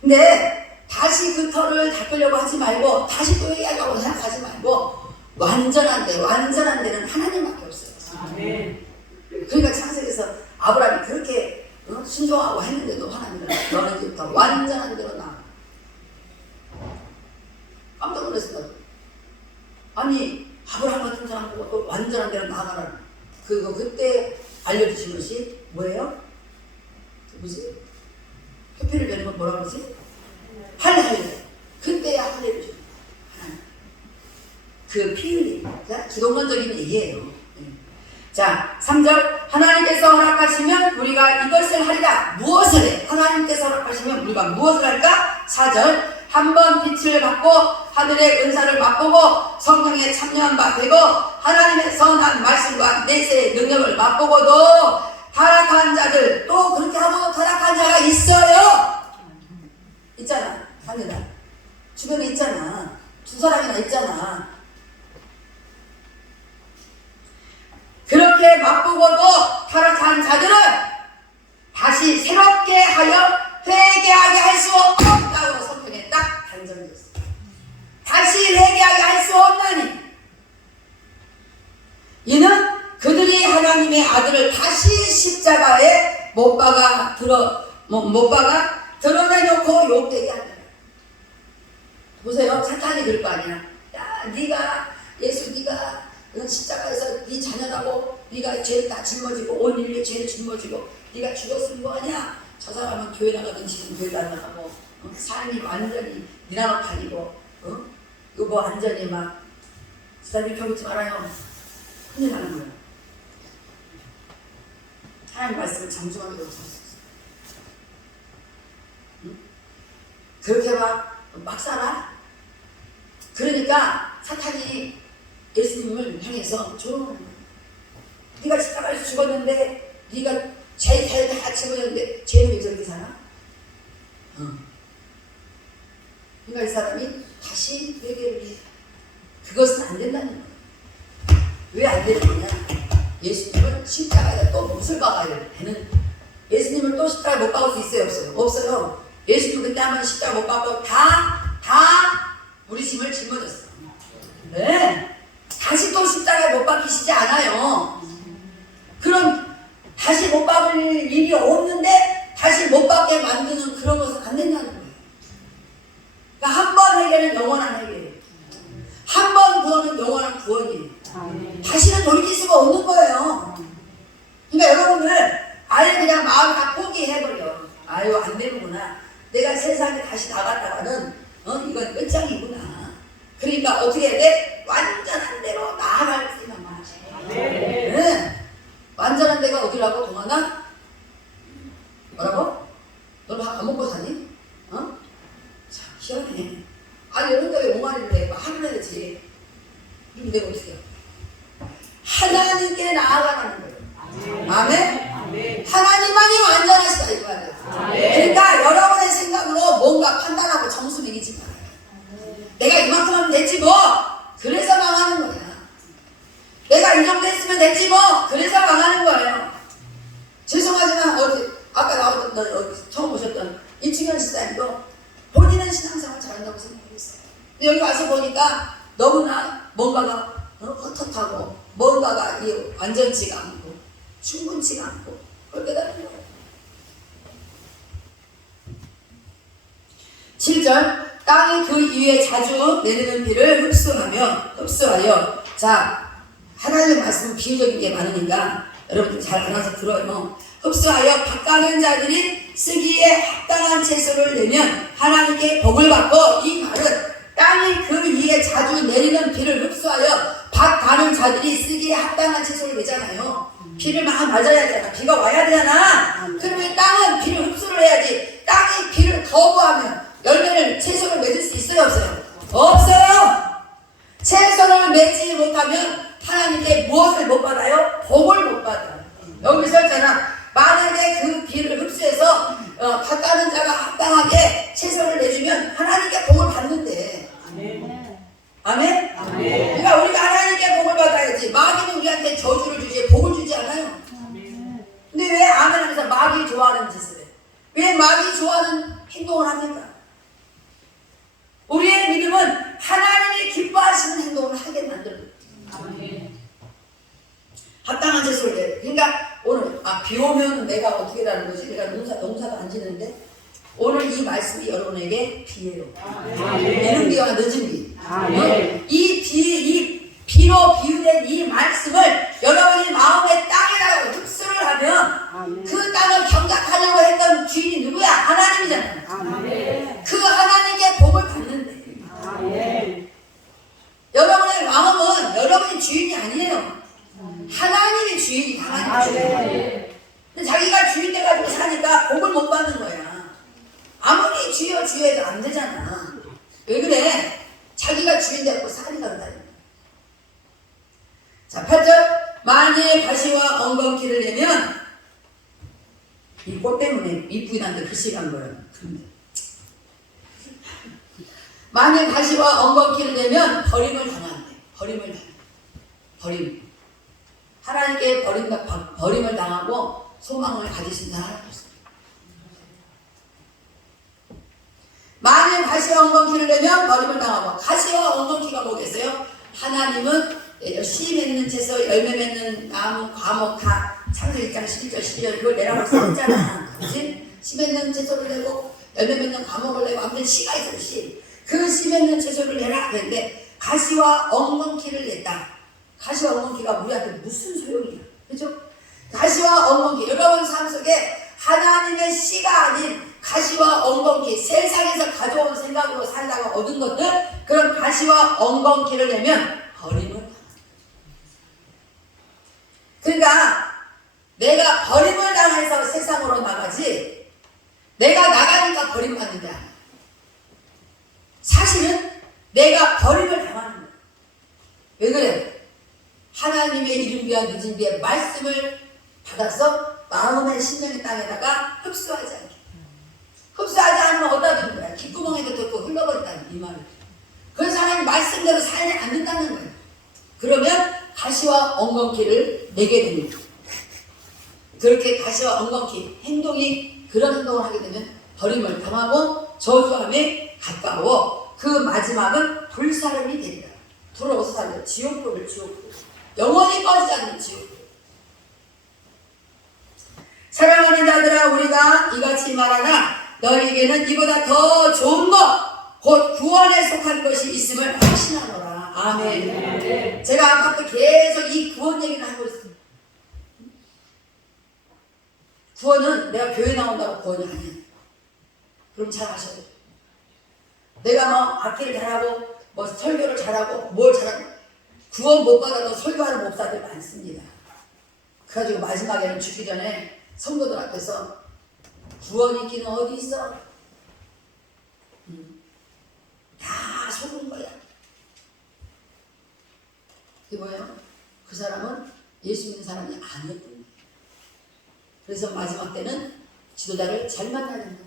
근데 다시 그 털을 닦으려고 하지 말고 다시 또 얘기하려고 생각하지 말고 완전한 데는 하나님밖에 없어요. 아멘. 그러니까 창세기에서 아브라함이 그렇게 순종하고 했는데도 하나님은 너는 이제부터 완전한 데로 나가. 깜짝 놀랐어요. 아니 아브라함 같은 사람 보고 또 완전한 데로 나가라. 그때 알려주신 것이 뭐예요? 뭐지? 표피를 베는 건 뭐라 그러지? 할례. 그때야 할례를 줍니다. 그 피 흘림. 기독론적인 얘기예요. 자, 3절 하나님께서 허락하시면 우리가 이것을 하리라. 무엇을 해? 하나님께서 허락하시면 우리가 무엇을 할까? 4절 한번 빛을 받고 하늘의 은사를 맛보고 성령에 참여한 바 되고 하나님의 선한 말씀과 내세의 능력을 맛보고도 타락한 자들 또 그렇게 하고 타락한 자가 있어요. 있잖아. 합니다. 주변에 있잖아. 두 사람이나 있잖아. 그렇게 맛보고도 타락한 자들은 다시 새롭게 하여 회개하게 할 수 없다고 성경에 딱 단정되어 있어요. 다시 회개하게 할 수 없나니 이는 그들이 하나님의 아들을 다시 십자가에 못 박아 드러내놓고 욕되게 한다. 보세요. 사탄이 그럴 거 아니야. 야, 네가 예수 네가 십자가에서 네 자녀라고 네가 죄를 다 짊어지고 온 인류의 죄를 짊어지고 네가 죽었으면 뭐하냐. 저 사람은 교회 나가든 지금 교회도 안 나가고 삶이 완전히 니나노탄이고 이거 뭐 완전히 막 사람이 겪지 말아요. 큰일 나는 거예요. 하나님 말씀을 정중하게 들을 수 있어요. 그렇게 막 살아? 그러니까 사탄이 예수님을 향해서 조롱하는 거예요. 네가 십자가에서 죽었는데 네가 죄를 다 집어졌는데 죄는 왜 저렇게 살아? 그러니까 이 사람이 다시 회개를 해. 그것은 안 된다는 거예요. 왜 안 되는 거냐? 예수님을 십자가에 또 못을 박아야 되는. 예수님을 또 십자가에 못 박을 수 있어요? 없어요? 없어요. 예수님 그때 한번 십자가 못 박고 다 우리 짐을 짊어졌어. 네. 다시 또 십자가에 못 박히시지 않아요. 그럼 다시 못 박을 일이 없는데 다시 못 박게 만드는 그런 것은 안 된다는 거예요. 그러니까 한 번 회개는 영원한 회개예요. 구원이에요. 다시는 돌이킬 수가 없는 거예요. 그러니까 여러분들 아예 그냥 마음 다 포기해버려. 아유 안 되는구나. 내가 세상에 다시 나갔다가는 이건 끝장이구나. 그러니까 어떻게 해야 돼? 완전한 대로 나아갈 때만 맞아. 네. 완전한 데가 어디라고 동하나? 뭐라고? 너 밥 안 먹고 사니? 참 희한해. 아니 여러분들 왜 옹알이를 말을 해야지. 그럼 내가 어떻게 해? 하나님께 나아가는 거예요. 아멘? 하나님만이 완전하시다 이 말이에요. 그러니까 여러분의 생각으로 뭔가 판단하고 점수 매기지 말아요. 내가 이만큼 하면 됐지 뭐. 그래서 망하는 거야. 내가 이 정도 했으면 됐지 뭐. 그래서 망하는 거예요. 죄송하지만 아까 나왔던 처음 오셨던 이충현 집사님도 본인은 신앙생활 잘한다고 생각했어요. 근데 여기 와서 보니까 너무나 뭔가가 헛헛하고 뭔가가 완전치가 않고 충분치가 않고 그걸 깨달은 거예요. 7절 땅이 그 이후에 자주 내리는 비를 흡수하여 자 하나님의 말씀은 비유적인 게 많으니까 여러분들 잘 알아서 들어요. 흡수하여 밭가는 자들이 쓰기에 합당한 채소를 내면 하나님께 복을 받고 이 말은 땅이 그 위에 자주 내리는 비를 흡수하여 밭 가는 자들이 쓰기에 합당한 채소를 내잖아요. 비를 막 맞아야 되잖아. 비가 와야 되잖아. 그러면 땅은 비를 흡수를 해야지. 땅이 비를 거부하면 열매를 채소를 맺을 수 있어요 없어요? 없어요. 채소를 맺지 못하면 하나님께 무엇을 못 받아요? 복을 못 받아요. 여기 써있잖아. 만약에 그 비를 흡수해서 밭 가는 자가 합당하게 채소를 내주면 하나님께 복을 받는데. 아멘? 그러니까 우리가 하나님께 복을 받아야지. 마귀는 우리한테 저주를 주지 복을 주지 않아요. 근데 왜 아멘 하면서 마귀 좋아하는 짓을 해? 왜 마귀 좋아하는 행동을 합니까? 우리의 믿음은 하나님이 기뻐하시는 행동을 하게 만들어요. 합당한 채소를 내. 그러니까 오늘 비 오면 내가 어떻게 하는 거지? 내가 농사도 안 지는데 오늘 이 말씀이 여러분에게 비예요. 이른 비와 늦은 비. 이 비로 비유된 이 말씀을 여러분이 마음의 땅에다가 흡수를 하면 그 땅을 경작하려고 했던 주인이 누구야? 하나님이잖아요. 그 하나님께 복을 받는데 여러분의 마음은 여러분이 주인이 아니에요. 하나님이 주인이 하나님이 주인. 근데 자기가 주인 돼가지고 사니까 복을 못 받는 거야. 아무리 주여 해도 안 되잖아. 왜 그래? 자기가 주인 되고 사니까 그런다. 자 8절 만일 가시와 엉겅퀴를 내면 이 꽃 때문에 이쁘긴한데 글씨가 안 보여요. 만일 가시와 엉겅퀴를 내면 버림을 당한대. 버림. 하나님께 버림을 당하고 소망을 가지신 자는 하나도 없습니다. 만일 가시와 엉겅퀴를 내면 버림을 당하고 가시와 엉겅퀴가 뭐겠어요? 하나님은 씨 맺는 채소, 열매 맺는 나무, 과목 다 창세기 1장 11절 12절 그걸 내라고 써있잖아. 그치? 씨 맺는 채소를 내고 열매 맺는 과목을 내고 아무튼 씨가 있어요. 씨. 그 씨 맺는 채소를 내라 그랬는데 가시와 엉겅퀴를 냈다. 가시와 엉겅퀴가 우리한테 무슨 소용이야? 그죠? 가시와 엉겅퀴 여러분 삶 속에 하나님의 씨가 아닌 가시와 엉겅퀴 세상에서 가져온 생각으로 살다가 얻은 것들 그런 가시와 엉겅퀴를 내면 버림을 당한다. 그러니까 내가 버림을 당해서 세상으로 나가지 내가 나가니까 버림받는 게 아니야. 사실은 내가 버림을 당하는 거야. 왜 그래? 하나님의 이른 비와 늦은 비의 말씀을 받아서 마음의 심령의 땅에다가 흡수하지 않게. 흡수하지 않으면 어디다 두는 거야? 귓구멍에도 덮고 흘러버린다는 이 말을. 그래서 하나님 말씀대로 살지 않는다는 거예요. 그러면 가시와 엉겅퀴를 내게 됩니다. 그렇게 가시와 엉겅퀴 행동이 그런 행동을 하게 되면 버림을 당하고 저주함에 가까워 그 마지막은 불사름이 되리라. 불어서 살려 지옥불을 지옥불. 영원히 꺼지지 않는 지옥불. 사랑하는 자들아 우리가 이같이 말하나 너희에게는 이보다 더 좋은 것 곧 구원에 속한 것이 있음을 확신하노라. 아멘. 제가 아까부터 계속 이 구원 얘기를 하고 있어요. 구원은 내가 교회 나온다고 구원이 아니야. 그럼 잘 아셔야 돼요. 내가 뭐 악기를 잘하고 뭐 설교를 잘하고 뭘 잘하고 구원 못 받아도 설교하는 목사들 많습니다. 그래가지고 마지막에는 죽기 전에 성도들 앞에서 구원 있기는 어디 있어? 다 속은 거야. 이게 뭐예요? 그 사람은 예수 믿는 사람이 아니었거든요. 그래서 마지막 때는 지도자를 잘 만나야 된다.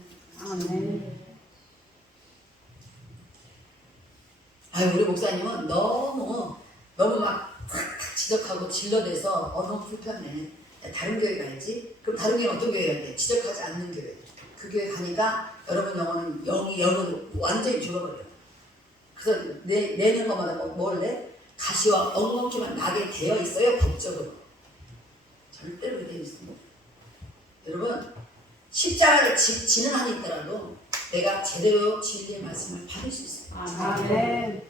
아유, 우리 목사님은 너무 막 탁탁 지적하고 질러대서 너무 불편해. 다른 교회 가야지. 그럼 다른 교회는 어떤 교회 가야 돼? 지적하지 않는 교회. 그 교회 가니까 여러분 영어는 영어로 완전히 죽어버려요. 그래서 내는 것마다 뭘 내? 가시와 엉겅퀴만 나게 되어 있어요. 법적으로. 절대로 그렇게 되어 있습니다. 여러분 십자가를 지는 한이 있더라도 내가 제대로 진리의 말씀을 받을 수 있어요. 아멘.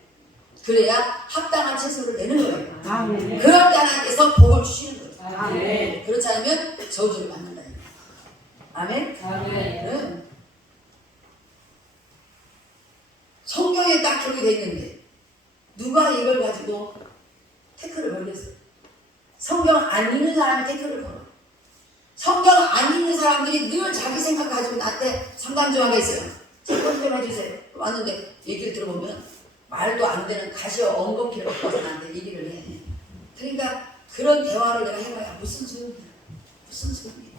그래야 합당한 채소를 내는 거예요. 아멘. 그럴 때 하나님께서 복을 주시는 거예요. 아멘. 그렇지 않으면 저주를 받는다. 아멘? 아멘. 네. 성경에 딱 그렇게 돼 있는데 누가 이걸 가지고 태클을 걸렸어요? 성경 안 읽는 사람이 태클을 걸어. 성경 안 읽는 사람들이 늘 자기 생각 가지고 나한테 상담 좀 하겠어요. 상담 좀 해주세요. 왔는데 얘기를 들어보면 말도 안 되는 가시와 엉겅퀴를 엎어서 나한테 얘기를 해. 그러니까 그런 대화를 내가 해봐야 무슨 소용이야. 무슨 소용이야.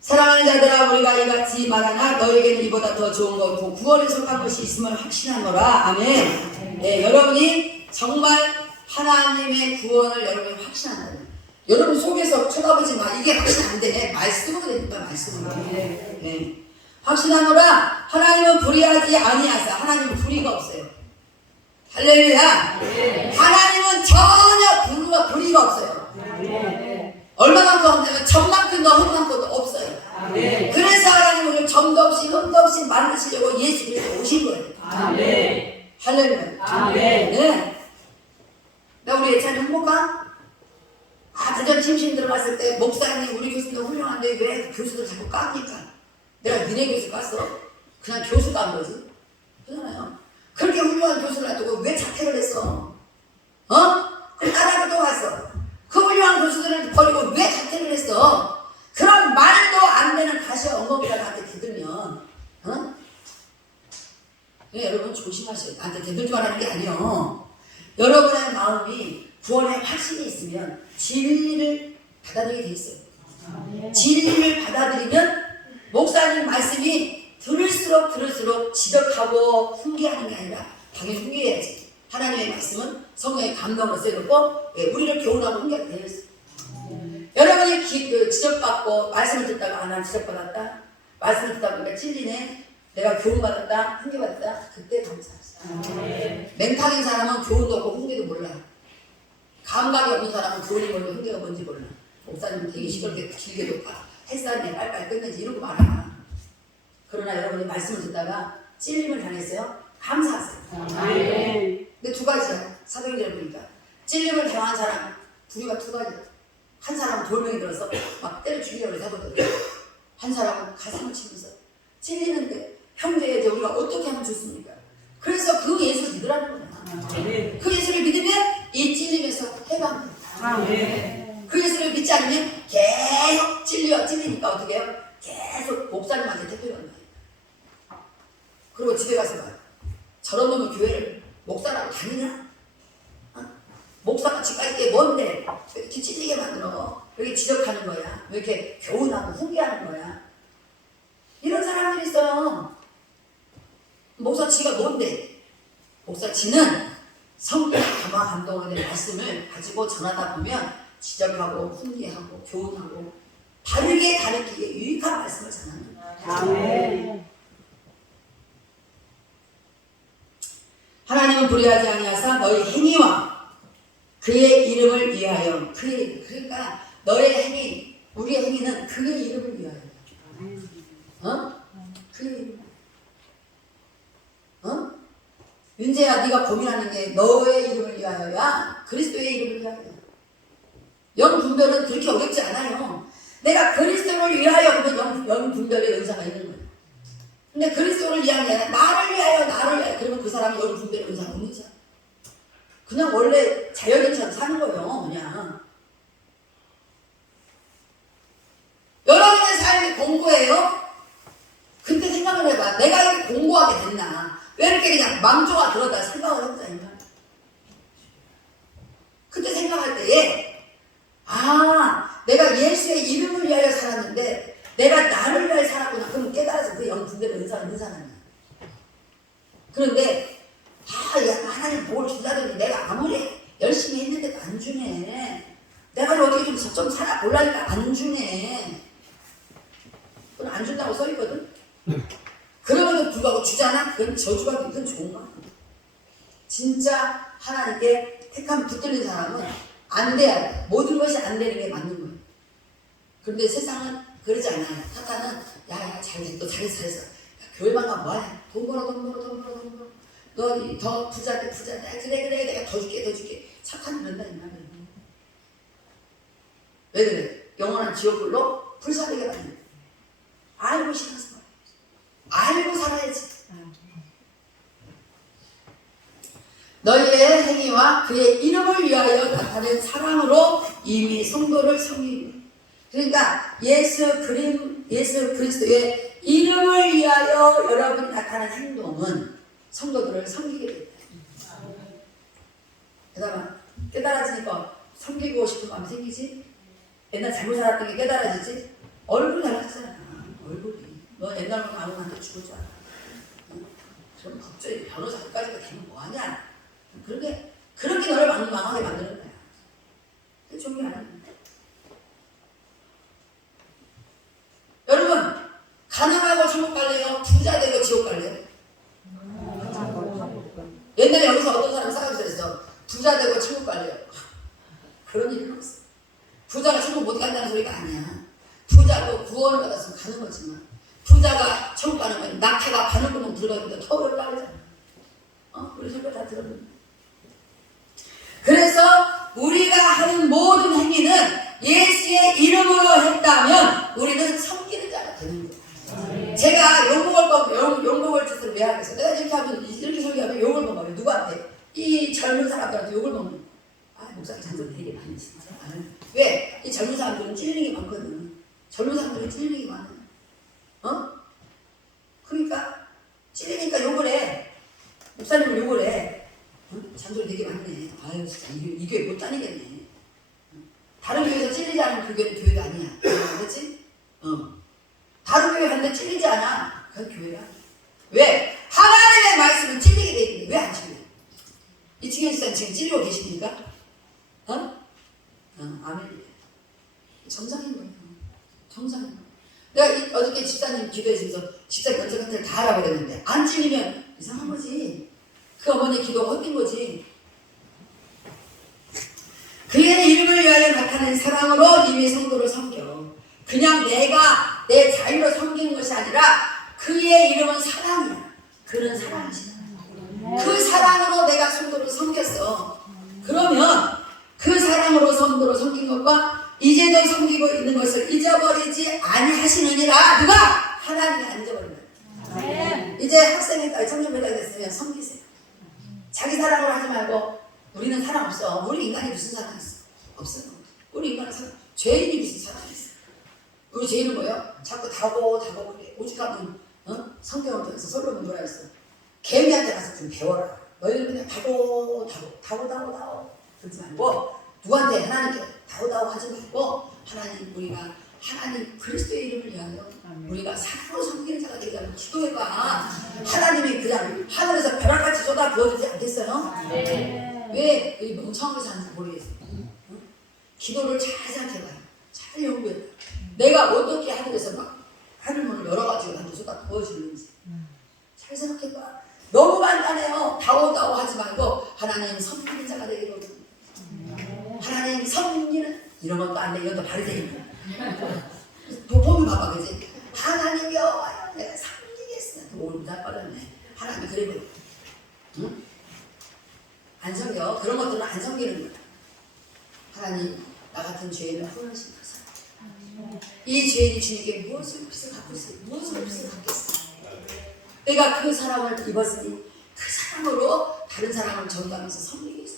사랑하는 자들아, 우리가 이같이 말하나 너에게는 이보다 더 좋은 것고 구원에 속한 것이 있음을 확신하노라. 아멘. 네, 여러분이 정말 하나님의 구원을 여러분이 확신한다. 여러분 속에서 쳐다보지 마. 이게 확신 안 돼. 말씀으로 됩니다. 말씀으로. 네. 확신하노라. 하나님은 불의하지 아니하사. 하나님은 불의가 없어요. 할렐루야. 하나님은 전혀 불의가 없어요. 얼마만큼 없냐면 점만큼도 흠만큼도 없어요. 아멘. 그래서 하나님은 우리를 점도 없이 흠도 없이 만드시려고 예수 그리스도 오신 거예요. 아멘. 할렐루야. 아멘. 네. 나 우리 예찬이 행복한? 대전 팀신 들어갔을 때 목사님 우리 교수님 훌륭한데 왜 교수들 자꾸 깝니까? 내가 니네 교수 깠어? 그냥 교수 깐 거지. 그렇잖아요. 그렇게 훌륭한 교수를 놔두고 왜 자퇴를 했어? 그럼 다른 또 갔어. 그 훌륭한 교수들을 버리고 왜 자퇴를 했어? 그런 말도 안 되는 가시와 엉겅퀴가 나한테 대들면 네, 여러분 조심하세요. 나한테 대들지 말라는 게 아니에요. 여러분의 마음이 구원의 확신이 있으면 진리를 받아들이게 돼 있어요. 진리를 받아들이면 목사님 말씀이 들을수록 지적하고 훈계하는 게 아니라 당연히 훈계해야지. 하나님의 말씀은 성령의 감동으로 쓰여놓고 우리를 교훈하고 훈계가 되어 있어요. 여러분이 지적받고 말씀을 듣다가 난 지적받았다. 말씀을 듣다 보니까 찔리네. 내가 교훈받았다. 훈계받았다. 그때 감사하세요. 맹탕인 사람은 교훈도 없고 훈계도 몰라. 감각이 없는 사람은 교훈이 뭘로 훈계가 뭔지 몰라. 목사님은 되게 시끄럽게 길게도 햇살에 빨빨 끝내지 이러고 말아. 그러나 여러분이 말씀을 듣다가 찔림을 당했어요. 감사하세요. 근데 두 가지야. 사도행전을 보니까 찔림을 당한 사람 부류가 두 가지. 한 사람은 돌멩이 들어서 막 때려 죽이려고 사도들. 한 사람은 가슴을 치면서 찔리는데 형제 이제 우리가 어떻게 하면 좋습니까? 그래서 그 예수를 믿으라는 거야. 그 예수를 믿으면 이 찔림에서 해방됩니다. 그 예수를 믿지 않으면 계속 찔리니까 어떻게 해요? 계속 목사님한테 대표하는 거야. 그리고 집에 가서 봐요. 저런 놈의 교회를 목사라고 다니냐? 목사가 집까지 게 뭔데 왜 이렇게 찔리게 만들어? 왜 이렇게 지적하는 거야? 왜 이렇게 교훈하고 훈계하는 거야? 이런 사람들이 있어요. 목사 지가 뭔데? 목사 지는 성령의 감동하는 말씀을 가지고 전하다 보면 지적하고 훈계하고 교훈하고 바르게 가르치기에 유익한 말씀을 전하는 거예요. 하나님은 불의하지 아니하사 너희 행위와 그의 이름을 위하여 그러니까 너의 행위 우리의 행위는 그의 이름을 위하여 그의 이름 윤재야, 네가 고민하는 게 너의 이름을 위하여야 그리스도의 이름을 위하여. 영 분별은 그렇게 어렵지 않아요. 내가 그리스도를 위하여 그러면 영 분별의 은사가 있는 거예요. 근데 그리스도를 위한 게 아니라 나를 위하여 그러면 그 사람이 영 분별의 은사가 없는 사람. 그냥 원래 자연인처럼 사는 거예요. 그냥 여러분의 삶이 공고해요? 근데 생각을 해봐. 내가 이렇게 공고하게 됐나? 왜 이렇게 그냥 망조가 들었다 생각을 해보자. 그때 생각할 때에 내가 예수의 이름을 위하여 살았는데 내가 나를 위하여 살았구나. 그럼 깨달아서 그 영 분별의 은사가 있는 사람이야. 그런데 야, 하나님 뭘 준다더니 내가 아무리 열심히 했는데도 안 주네. 내가 어떻게 좀 살아보려니까 안 주네. 그건 안 준다고 써있거든. 그러면도 불구하고 주잖아? 그건 저주가 그건 좋은 거야. 진짜 하나님께 택함 붙들린 사람은 안 돼야 돼. 모든 것이 안 되는 게 맞는 거예요. 그런데 세상은 그러지 않아요. 사탄은 야야 잘했어. 너 잘했어. 야, 교회만 가면 뭐하냐. 돈 벌어. 너 더 부자 돼. 그래 내가 더 줄게. 사탄은 그런다 이 말이에요. 왜 그래? 영원한 지옥불로 불사르게 만든 거예요. 알고 신앙생활 알고 살아야지. 너희의 행위와 그의 이름을 위하여 나타낸 사랑으로 이미 성도를 섬기고. 그러니까 예수 그리스도의 이름을 위하여 여러분이 나타낸 행동은 성도들을 섬기게 된다. 그다음에 깨달아지니까 섬기고 싶은 마음이 생기지. 옛날 잘못 살았던 게 깨달아지지. 얼굴이 달라지잖아. 얼굴이. 너 옛날만 아무한테 죽을 줄 알아. 그럼 갑자기 변호사까지가 되면 뭐하냐. 그렇게 너를 망하게 만드는 거야. 그게 좋은 게 아니야. 여러분, 가난하고 천국 갈래요? 부자 되고 지옥 갈래요? 옛날에 여기서 어떤 사람 싸가지 그랬어. 부자 되고 천국 갈래요? 그런 일은 없어. 부자가 천국 못 간다는 소리가 아니야. 부자도 구원을 받았으면 가는 거지만 부자가 천국 가는 건 낙태가 바늘구멍 들어가니까 더 올라가잖아. 우리 설교 다 들었는데. 그래서 우리가 하는 모든 행위는 예수의 이름으로 했다면 우리는 섬기는 자가 되는 거예요. 제가 욕먹을 짓을 왜 하겠어? 내가 이렇게 설교하면 욕을 먹어요. 누구한테? 이 젊은 사람들한테 욕을 먹는. 목사님 잔소리 되게 많이 진짜. 왜? 이 젊은 사람들은 찔리는 게 많거든. 젊은 사람들은 찔리는 게 많아. 그러니까 찔리니까 욕을 해. 목사님을 욕을 해. 잔소리 되게 많네. 아유 진짜 이 교회 못 다니겠네. 다른 교회에서 찔리지 않으면 그 교회는 교회가 아니야. 그렇지? 다른 교회 갔는데 찔리지 않아. 그건 교회야. 왜? 하나님의 말씀은 찔리게 돼 있는데 왜 안 찔려? 이층에 있어요. 지금 찔리고 계십니까? 아멘. 정상인 거예요. 정상인 거예요. 내가 어저께 집사님 기도해주면서 집사님 연세 같은 다 알아버렸는데 안 찔리면 이상한 거지. 그 어머니 기도가 헛된 거지. 그의 이름을 위하여 나타낸 사랑으로 이미 성도를 섬겨. 그냥 내가 내 자유로 섬기는 것이 아니라 그의 이름은 사랑이야. 그는 사랑이시다. 그 사랑으로 내가 성도를 섬겼어. 그러면 그 사랑으로 성도를 섬긴 것과 이제도 섬기고 있는 것을 잊어버리지 아니하시느니라. 누가? 하나님이 안 잊어버린다. 이제 학생이 청년배가 됐으면 섬기세요. 자기 사랑으로 하지 말고 우리는 사랑 없어. 우리 인간이 무슨 사랑 있어? 없어요. 우리 인간은 죄인이 무슨 사랑이 있어? 우리 죄인은 뭐예요? 자꾸 다고 그래. 오죽하면 성경을 통해서 솔로몬 뭐라 했어? 개미한테 가서 좀 배워라. 너희는 그냥 다고 그러지 말고 누구한테 하나님께 다고 하지 말고 하나님 그리스도의 이름을 위하여 우리가 사랑으로 섬기는 자가 되려면 기도해봐. 하나님이 그냥 하늘에서 벼락같이 쏟아 부어주지 않겠어요? 왜 이 멍청하게 사는지 모르겠어요. 기도를 잘 생각해봐요. 잘 연구해봐요. 내가 어떻게 하늘에서 막 하늘문을 열어가지고 나한테 쏟아 부어주는지 잘 생각해봐. 너무 간단해요. 다오 하지 말고 하나님 섬기는 자가 되기를. 하나님 섬기는 이런 것도 안 돼. 이것도 바르세요. 보면 봐봐, 그지? 하나님 여호와여 내가 섬기겠어. 오늘 다 빠졌네. 하나님 그래 응? 안 섬겨. 그런 것들은 안 섬기는 거야. 하나님, 나 같은 죄인을 후원하신 거사. 이 죄인이 주님께 무엇을 빚을 갚을 수 있어? 무엇을 빚을 갚겠어? 내가 그 사람을 입었으니 그 사람으로 다른 사람을 전도하면서 섬기겠어.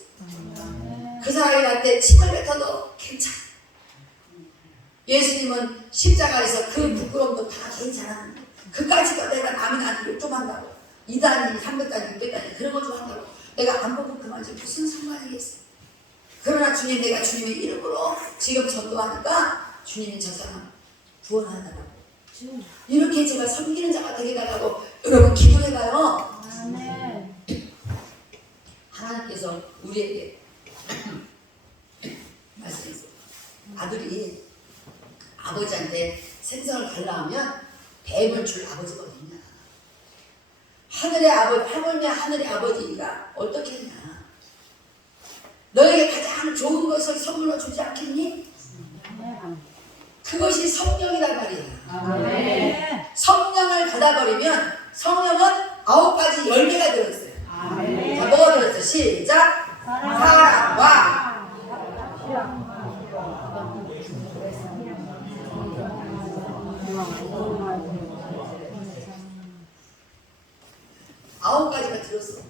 그 사람이 나한테 침을 뱉어도 괜찮아. 예수님은 십자가에서 그 부끄러움도 다 괜찮아. 그까지가 내가 남이 나한테 좀 한다고 2단위, 300단위, 600단위 그런 거 좀 한다고 내가 안 보고 그만지 무슨 상관이겠어. 그러나 주님, 내가 주님의 이름으로 지금 전도하니까 주님이 저 사람 구원하더라고. 이렇게 제가 섬기는 자가 되게 달라고 여러분 기도해봐요. 하나님께서 우리에게 말씀했어요. 아들이 아버지한테 생선을 달라 하면 뱀을 줄 아버지가 어딨냐. 하늘의 아버지, 하물며 하늘의 아버지가 어떻게 했냐. 너에게 가장 좋은 것을 선물로 주지 않겠니? 그것이 성령이란 말이야. 성령을 받아버리면 성령은 9가지 열매가 들어있어요. 자, 뭐가 들어있어? 시작! 사랑과 9가지가 들었어.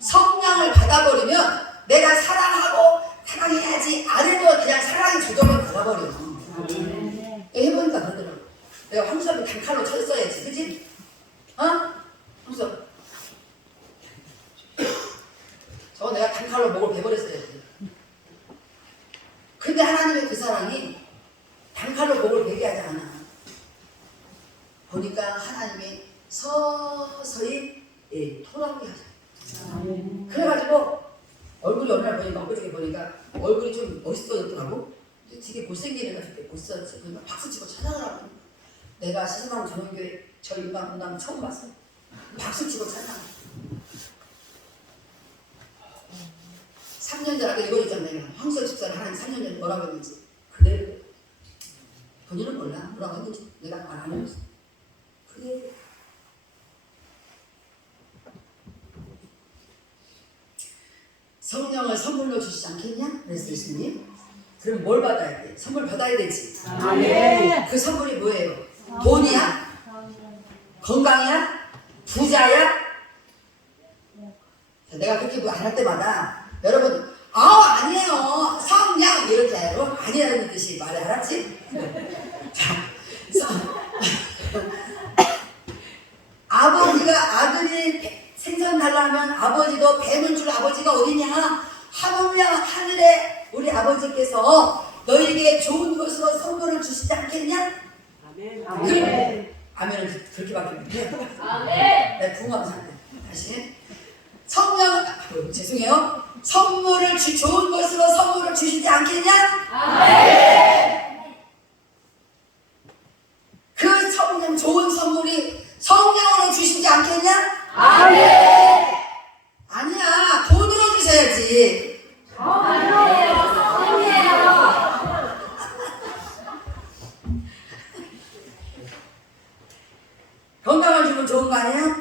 성령을 받아버리면 내가 사랑하고 사랑해야지 안 해도 그냥 사랑이 저절로 받아버려. 해보니까 그러더라고. 내가 황수업이 단칼로 쳤어야지, 그치? 어? 황수업. 저거 내가 단칼로 목을 베버렸어야지. 근데 하나님의 그 사랑이 단칼로 목을 베게 하지 않아. 보니까 하나님이 서서히 토라고 하죠. 그래가지고 얼굴이 어느 날 보니까 엊그저께 보니까 얼굴이 좀 멋있어졌더라고. 되게 못생긴 애가 되게 멋있어졌지. 그러니까 박수치고 찬양하라고. 내가 시스마음 전원교회 저 인간 처음 봤어. 박수치고 찬양. 3년 전 아까 이거 있잖아. 내가 황수업 집사를 하나님 3년 전에 뭐라고 했는지 그대로. 본인은 몰라 뭐라고 했는지 내가 말 안 해줬어. 그대로. 성령을 선물로 주시지 않겠냐? 그래서 예수님. 그럼 뭘 받아야 돼? 선물 받아야 되지. 그 선물이 뭐예요? 돈이야? 건강이야? 부자야? 내가 그렇게 안 할 때마다 여러분 아니에요. 성령 이렇게 해요. 아니라는 뜻이 말이 알았지? 자, 아버지가 아들이 생선 달라면 아버지도 뱀을 줄 아버지가 어디냐? 하물며 하늘에 우리 아버지께서 너에게 좋은 것으로 선물을 주시지 않겠냐? 아멘. 아멘은 그렇게밖에 못해. 아멘. 네, 궁금합니다. 다시 성령 죄송해요. 선물을 좋은 것으로 선물을 주시지 않겠냐? 아멘. 그 성령 좋은 선물이 성령으로 주시지 않겠냐? 아멘. 아니야, 돈으로 주셔야지. 아니에요, 성령이에요. 건강을 주면 좋은 거 아니에요?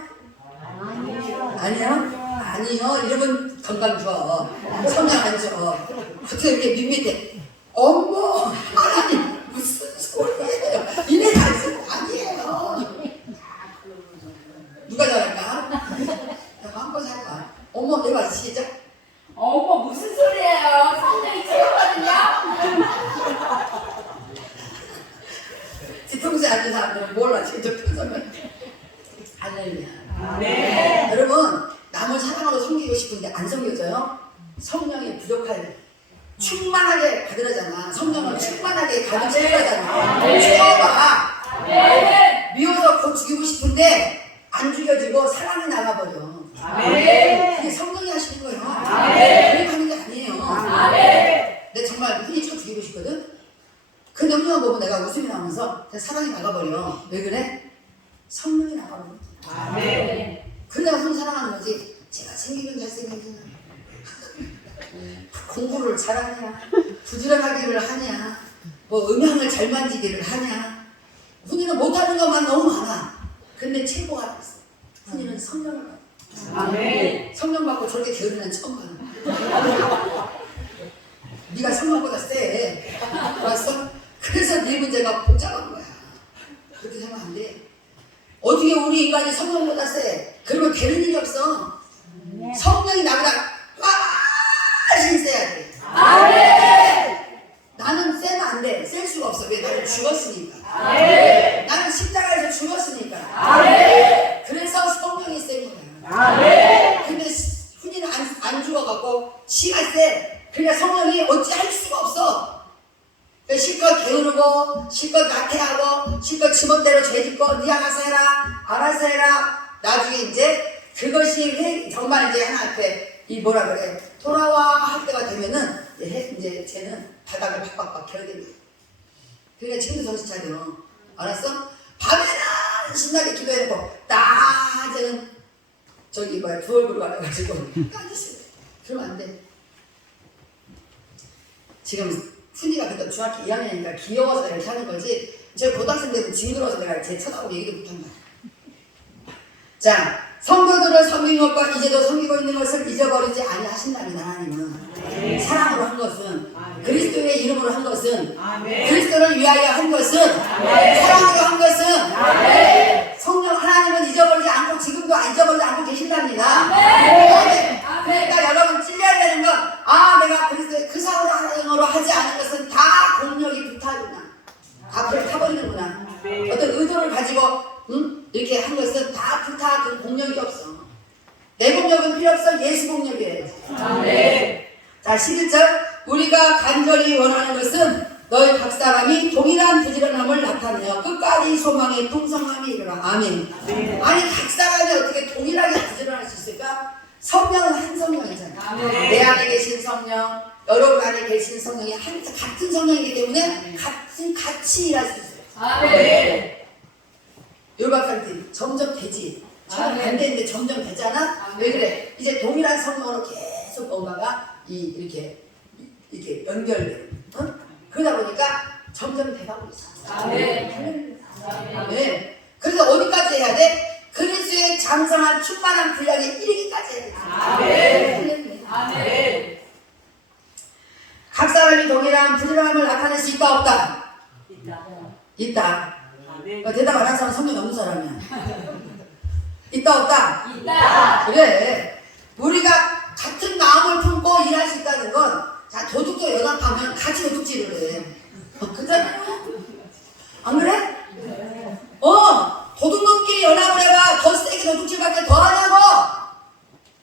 아니에요? 아니요. 이러면 건강 줘. 성령 안 줘. 어떻게 이렇게 밋밋해. 어머, 하나님 무슨 소리예요? 이래 단순 아니에요. 누가 잘할까? 내가 한 번 살까? 어머, 내가 시작. 어머 무슨 소리예요? 성령이 최고거든요. 뒤통수에 앉은 사람들은 몰라. 진짜 표정은. 할렐루야. 네. 여러분, 남을 사랑하고 섬기고 싶은데 안 섬겨져요? 성령이 부족할 충만하게 받으라잖아. 성령을 충만하게 가득 채우라잖아. 채워봐. 미워서 곧 죽이고 싶은데 안 죽여지고 사랑이 나가버려. 그게 성령이 하시는 거예요. 우리 하는 게 아니에요. 내가 정말 흔히 쳐 죽이고 싶거든. 근데 음료만 보면 내가 웃음이 나오면서 사랑이 나가버려. 왜 그래? 성령이 나가버려. 그래야 손 사랑하는 거지. 제가 생기면 잘생기잖아. 공부를 잘하냐, 부지런하기를 하냐, 뭐 음향을 잘 만지기를 하냐. 훈이는 못하는 것만 너무 많아. 근데 최고가 됐어. 훈이는 성령을 받아. 성령 받고 저렇게 게으르는 처음 봐. 네가 성령보다 세. 알았어? 그래서 네 문제가 복잡한 거야. 그렇게 생각 안 돼. 어떻게 우리 인간이 성령보다 세? 그러면 되는 일이 없어. 성령이 나보다 훨씬 세야 돼. 나는 세면 안 돼. 셀 수가 없어. 왜? 나는 죽었으니까. 나는 십자가에서 죽었으니까. 그래서 성령이 센 거야. 근데 훈이는 안 죽어갖고 지가 세. 그러니까 성령이 어찌할 수가 없어. 그러니까 실컷 게으르고 실컷 나태하고 실컷 지멋대로 죄짓고 네 알아서 해라. 알아서 해라. 나중에 이제 그것이 정말 이제 하나 앞에 이 뭐라 그래 돌아와 할 때가 되면은 이제 쟤는 바닥을 팍팍팍 켜야 된다. 그러니까 지금도 정신 차려. 알았어? 밤에는 신나게 기도해놓고 낮에는 저기 뭐야 두 얼굴 받아가지고 까짓어. 그러면 안 돼. 지금 훈이가 그때 중학교 2학년이니까 귀여워서 내가 이렇게 하는 거지. 저 고등학생 때는 징그러워서 내가 쟤 쳐다보고 얘기도 못한 거야. 자, 성도들을 섬기는 것과 이제도 섬기고 있는 것을 잊어버리지 아니하신다면 하나님은 사랑으로 한 것은 그리스도의 이름으로 한 것은 그리스도를 위하여 한 것은 사랑으로 한 것은 성령 하나님은 잊어버리지 않고 지금도 잊어버리지 않고 계신답니다. 그러니까 여러분 찔려야 되는 건 내가 그리스도의 그 사랑으로 하지 않은 것은 다 공력이 불타구나. 앞을 타버리는구나. 어떤 의도를 가지고 이렇게 한 것은 다 불타. 그 공력이 없어. 내 공력은 필요 없어. 예수 공력이에요. 자 11절 우리가 간절히 원하는 것은 너희 각 사람이 동일한 부지런함을 나타내어 끝까지 소망의 풍성함이 이르라. 아멘. 아니 각 사람이 어떻게 동일하게 부지런할 수 있을까? 성령은 한 성령이잖아. 내 안에 계신 성령, 여러분 안에 계신 성령이 같은 성령이기 때문에 같이 일할 수 있어요. 요박한테 점점 되지. 처음 안 되는데 점점 되잖아. 왜 그래? 이제 동일한 성령으로 계속 뭔가가 이렇게 연결돼. 그러다 보니까 점점 돼가고 있어. 네. 그래서 어디까지 해야 돼? 그리스도의 장성한 충만한 분량에 이르기까지 해야 돼. 각 사람이 동일한 부지런함을 나타낼 수 있다 없다? 있다. 대답 안 한 사람 성령 없는 사람이야. 있다 없다? 있다. 그래. 우리가 같은 마음을 품고 일할 수 있다는 건, 자 도둑도 연합하면 같이 도둑질을 해. 그렇잖아요. 안 그래? 도둑놈끼리 연합을 해봐. 더 세게 도둑질밖에 더 하냐고.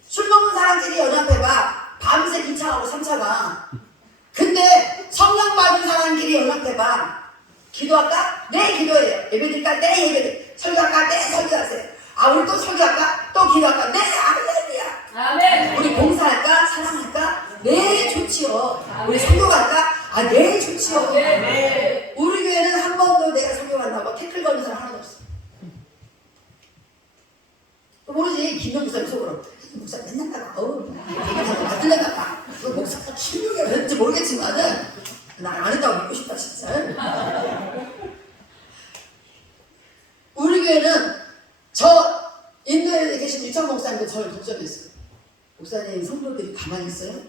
술 먹는 사람끼리 연합해봐. 밤새 2차하고 3차가. 근데 성령 받은 사람끼리 연합해봐. 기도할까? 네 기도해요. 예배드릴까? 네 예배드릴까? 설교할까? 네 설교하세요. 우리 또 설교할까? 또 기도할까? 네 할렐루야. 아멘. 우리 봉사할까? 사랑할까? 네 좋지요. 우리 설교할까? 네 좋지요. 우리 교회는 한 번도 내가 설교한다고 태클 거는 사람 하나도 없어. 모르지. 김영사 속으로 목사 맨날 나가. 얘기하고 들려가 봐. 그 목사가 김영이 왠지 모르겠지만은 난 안 했다고 믿고 싶다 진짜. 우리 교회는 저 인도에 계신 유창 목사님도 저를 걱정했어요. 목사님 성도들이 가만히 있어요?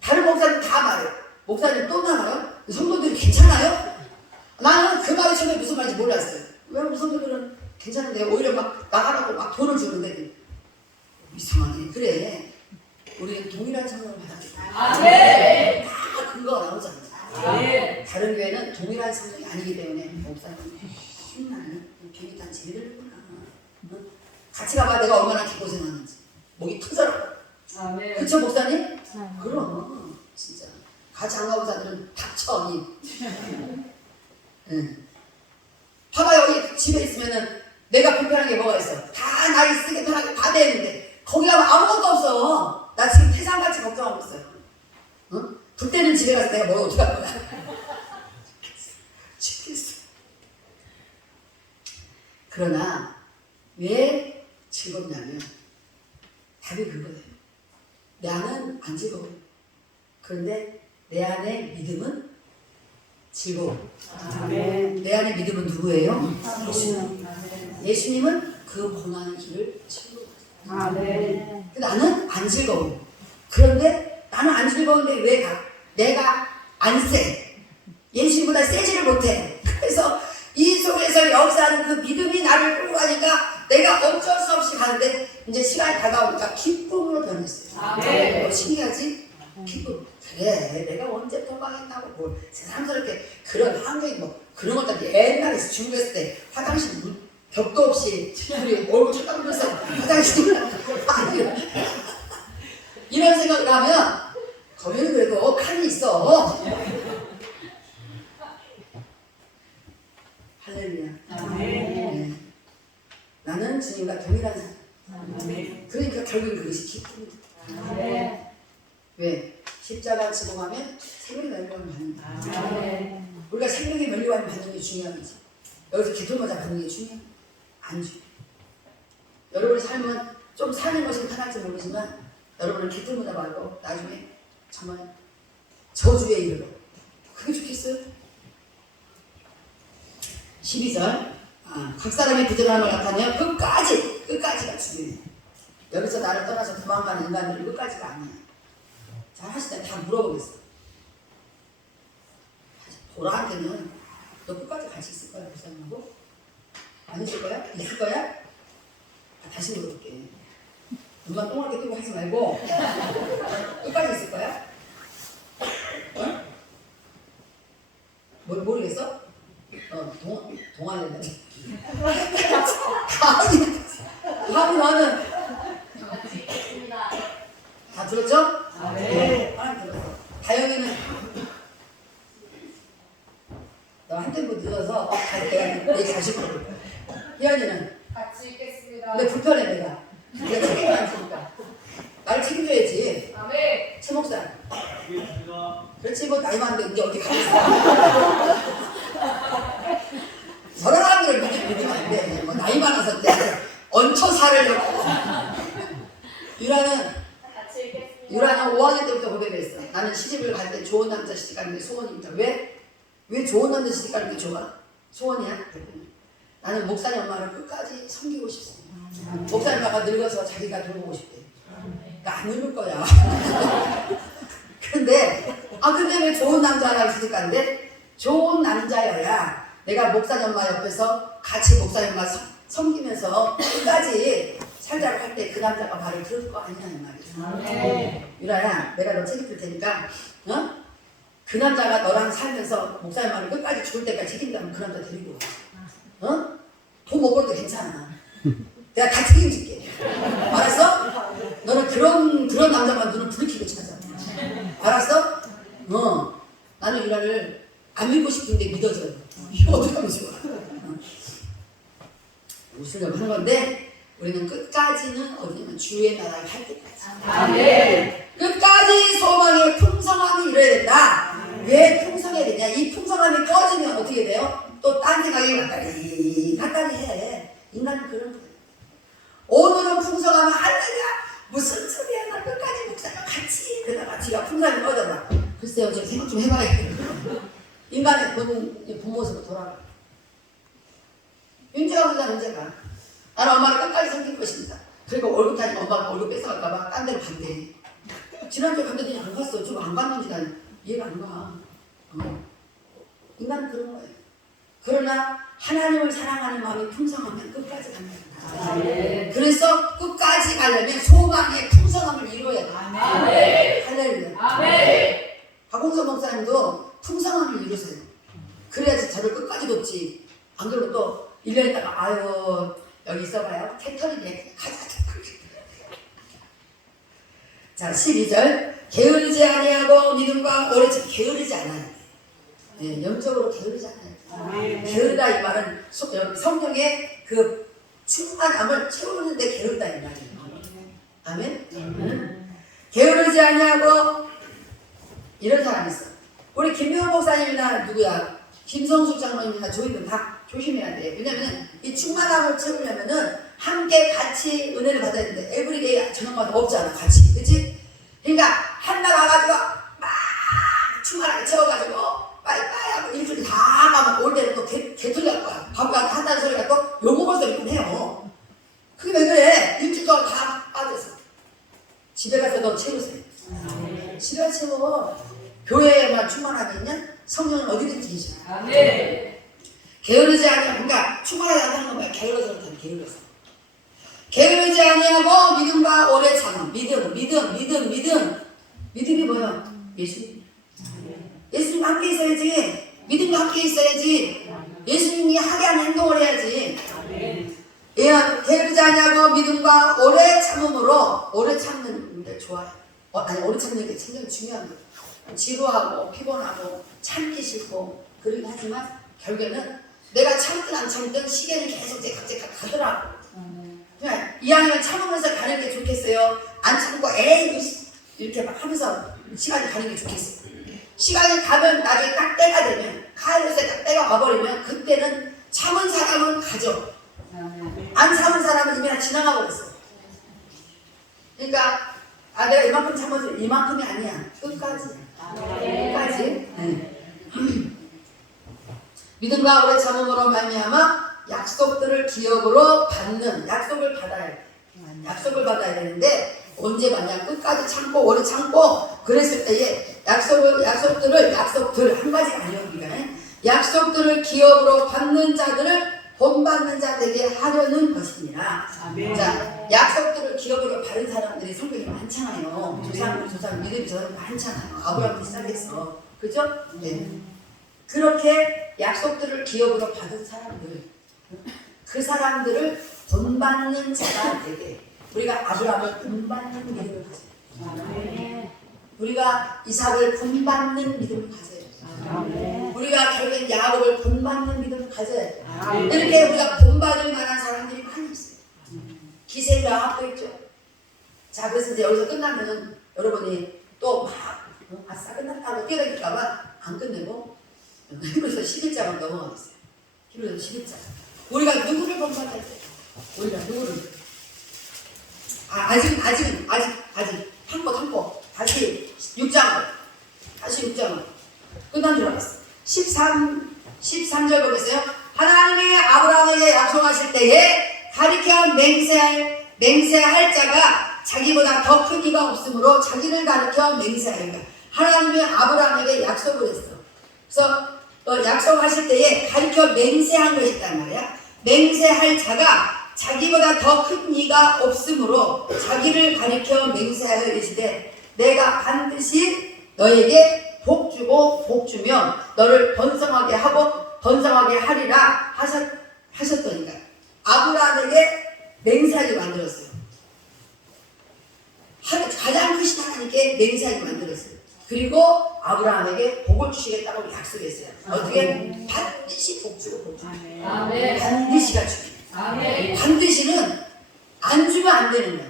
다른 목사님 다 말해요. 목사님 또 나가요? 성도들이 괜찮아요? 나는 그 말이 처음에 무슨 말인지 몰랐어요. 왜 우리 성도들은 괜찮은데 오히려 막 나가라고 막 돈을 주는데 이상하네. 그래. 우리는 동일한 성령을 받았기 때문에 다 근거가 나오잖아. 다른 교회는 동일한 성령이 아니기 때문에 목사님 신나는 비비탄 제대로구나. 같이 가봐. 내가 얼마나 개고생하는지. 목이 터져라. 그쵸 목사님? 그럼 진짜 같이 안 가본 사람들은 닥쳐. 봐봐. 여기 집에 있으면은 내가 불편한 게 뭐가 있어? 다 나이 쓰게 편하게 다 되는데 거기 가면 아무것도 없어. 나 지금 태산같이 걱정하고 있어요. 불 때는 집에 가서 내가 뭘 어떻게 할 거야? 죽겠어. 그러나 왜 즐겁냐면 답이 그거예요. 내 안은 안 즐거워. 그런데 내 안의 믿음은 즐거워. 내 안의 믿음은 누구예요? 예수님. 예수님은 그 고난의 길을 즐거워하세요. 아멘. 나는 안 즐거워. 그런데 나는 안 즐거운데 왜 내가 안 세? 예수님보다 세지를 못해. 그래서 이 속에서 역사하는 그 믿음이 나를 끌고 가니까 내가 어쩔 수 없이 가는데 이제 시간이 다가오니까 기쁨으로 변했어요. 아멘. 신기하지? 기쁨. 그래, 내가 언제 도망했다고 뭘 세상스럽게 그런 환경이 뭐 그런 것들 옛날에 중국 했을 때 화장실 벽도 없이 우리 얼굴 쳐다보면서 화장실 아니 이런 생각을 하면 거기는 그래도 칸이 있어. 할렐루야. 네. 나는 주님과 동일한 사람. 그러니까 결국 그것이 기쁨이다. 왜? 십자가 지고 가면 생명이 멸류관을 받는다. 우리가 생명의 멸류관을 받는 게 중요하지. 여기서 개통마다 받는 게 중요해? 안 중요해. 여러분의 삶은 좀 사는 것이 편할지 모르지만 여러분은 개통마다 말고 나중에 정말 저주에 이르러. 그게 좋겠어요? 12절 각 사람의 부지런함을 나타내어 끝까지가 중요해. 여기서 나를 떠나서 도망가는 인간들은 끝까지가 아니야. 잘 하시다 다 물어보겠어. 보라한테는 너 끝까지 같이 있을 거야, 부사님하고? 안 있을 거야? 있을 거야? 다시 물어볼게. 눈만 동그랗게 뜨고 하지 말고 끝까지 있을 거야? 어? 모르겠어? 동안에 감이 나는 다 들었죠? 네. 하나 들었어. 다영이는 너 한 템포 늦어서 내가 얘기 다시 물어볼 거야. 희연이는 같이 있겠습니다. 근데 불편해 내가 책임이 안 지니까 나를 책임져야지. 아멘. 최 목사. 그렇지 뭐 나이 많은데 이제 어디 가겠어. 저런 사람들을 믿으면 안 돼. 뭐 나이 많아서 얹혀 살으려고. 유라는 5학년 때부터 고백했어. 나는 시집을 갈 때 좋은 남자 시집 가는 게 소원입니다. 왜 좋은 남자 시집 가는 게 좋아? 소원이야? 나는 목사님 엄마를 끝까지 섬기고 싶습니다. 목사님 아빠가 늙어서 자기가 돌보고 싶대. 그러니까 안 늙을 거야. 근데 왜 좋은 남자랑 시집 가는데? 좋은 남자여야 내가 목사님 엄마 옆에서 같이 목사님 엄마 섬기면서 끝까지 살자고 할 때 그 남자가 말을 들을 거 아니냐 이 말이야. 유라야, 내가 너 책임질 테니까, 그 남자가 너랑 살면서 목사님 말을 끝까지 죽을 때까지 책임다면 그 남자 데리고 와. 돈 못 벌어도 괜찮아. 내가 다 책임질게. 알았어? 너는 그런 남자만 눈을 부르키고 찾아. 알았어? 나는 유라를 안 믿고 싶은데 믿어줘요. 이거 어떻게 하면 좋아? 웃으려고 하는 건데 우리는 끝까지는 어디냐면 주의 나라를 할 때까지. 아멘. 끝까지 소망의 풍성함이 이뤄야 된다. 왜 풍성해야 되냐? 이 풍성함이 꺼지면 어떻게 돼요? 또 딴 생각이 갔다리 해. 인간은 그런 거예요. 오늘은 풍성하면 할렐루야 무슨 소리야 나 끝까지 목사가 같이 그러다가 지가 풍성함이 꺼져라. 글쎄요 제가 생각 좀 해봐야겠어요. 인간의 본 모습으로 돌아가. 윤재가 그냥 언제가 나는 엄마를 끝까지 섬길 것입니다. 그리고 월급 타니까 엄마가 월급 뺏어갈까봐 딴 데로 간대. 지난주에 갔더니 안 갔어. 좀 안 갔는지 난 이해가 안 가. 인간은 그런 거예요. 그러나 하나님을 사랑하는 마음이 풍성하면 끝까지 갑니다. 아멘. 그래서 끝까지 가려면 소망의 풍성함을 이루어야 돼. 아멘. 할렐루야. 아멘. 박홍선 목사님도 풍성함을 이루세요. 그래야지 저를 끝까지 돕지. 안 그러면 또 1년 있다가 아유 여기 있어봐요. 캐터리네. 가자. 자 12절 게으르지 아니하고 믿음과 오래 게으르지 않아요. 네, 영적으로 게으르지 않아요. 게으르다 이 말은 성령의 그 충만함을 채우는데 게으르다 이 말이에요. 아멘. 게으르지 아니하고 이런 사람이 있어. 우리 김명호 목사님이나 누구야 김성숙 장로님이나 저희들 다 조심해야 돼. 왜냐면 이 충만함을 채우려면은 함께 같이 은혜를 받아야 되는데 에브리데이 저녁마다 없잖아 같이. 그치? 그러니까 한날 와가지고 막 충만하게 채워가지고 빠이빠이 하고 일주일 다 가면 올 때는 또 개털리 할 거야. 밥과 한다는 소리가 또 욕먹을 소리만 해요. 그게 왜 그래? 일주일 동안 다 집에 가서 너 채우세요. 집에 채워. 교회에만 충만하게 있냐? 성령은 어디든지 계셔. 게으르지 아니하고, 그러니까 충만하지 않다는 건 뭐야? 게을러서 그렇다는 게을러서. 게으르지 아니하고 믿음과 오래 참음. 믿음이 뭐야? 예수님. 예수님과 함께 있어야지. 믿음과 함께 있어야지. 예수님이 하게 하는 행동을 해야지. 게으르지 아니하고 믿음과 오래 참음으로, 오래 참는 게 좋아요. 아니, 오래 참는 게 굉장히 중요한 거예요. 지루하고 피곤하고 참기 싫고 그러긴 하지만 결국에는 내가 참든 안 참든 시계는 계속 제각제각 가더라고. 그냥 이왕이면 참으면서 가는 게 좋겠어요? 안 참고 에이 이렇게 막 하면서 시간이 가는 게 좋겠어요? 시간이 가면 나중에 딱 때가 되면 카이로스에 딱 때가 와버리면 그때는 참은 사람은 가죠. 안 참은 사람은 이미 다 지나가 버렸어. 그러니까 내가 이만큼 참아서 이만큼이 아니야. 끝까지. 믿음과 오래 참음으로 말미암아 약속들을 기업으로 받는, 약속을 받아야 되는데 언제 받냐? 끝까지 참고 오래 참고 그랬을 때에 약속들 한 가지가 아니에요. 우리가 약속들을 기업으로 받는 자들을 본받는 자 되게 하려는 것입니다. 자, 약속들을 기업으로 받은 사람들이 성경에 많잖아요. 조상 믿음이 저는 많잖아요. 아브라함부터 시작해서. 그죠? 네. 그렇게 약속들을 기업으로 받은 사람들, 그 사람들을 본받는 자가 되게, 우리가 아브라함을 본받는 믿음을 가져요. 우리가 이삭을 본받는 믿음을 가져요. 우리가 결국엔 야곱을 본받는 믿음을 가져야 돼. 이렇게 우리가 본받을 만한 사람들이 많이 있어요. 기생과 합도 있죠. 자, 그래서 이제 여기서 끝나면은 여러분이 또 막 아싸 끝났다고 뛰어다닐까봐 안 끝내고 히브리서 11장으로 넘어가겠어요. 히브리서 11장. 우리가 누구를 본받을 때? 우리가 누구를? 아직은 탐고 다시 6장으로 끝난 줄 알았어. 13절 보겠어요. 하나님이 아브라함에게 약속하실 때에 가리켜 맹세할 자가 자기보다 더 큰 이가 없으므로 자기를 가리켜 맹세하리라. 하나님이 아브라함에게 약속을 했어. 그래서 약속하실 때에 가리켜 맹세한 것이 있단 말이야. 맹세할 자가 자기보다 더 큰 이가 없으므로 자기를 가리켜 맹세하여 이르시되 내가 반드시 너에게 복 주고 복 주며 너를 번성하게 하고 번성하게 하리라 하셨더니까 아브라함에게 맹세하게 만들었어요. 가장 크신 하나님께 맹세하게 만들었어요. 그리고 아브라함에게 복을 주시겠다고 약속했어요. 어떻게? 반드시 복 주고 복 주고. 반드시가 주기. 반드시는 안 주면 안 되는 거야.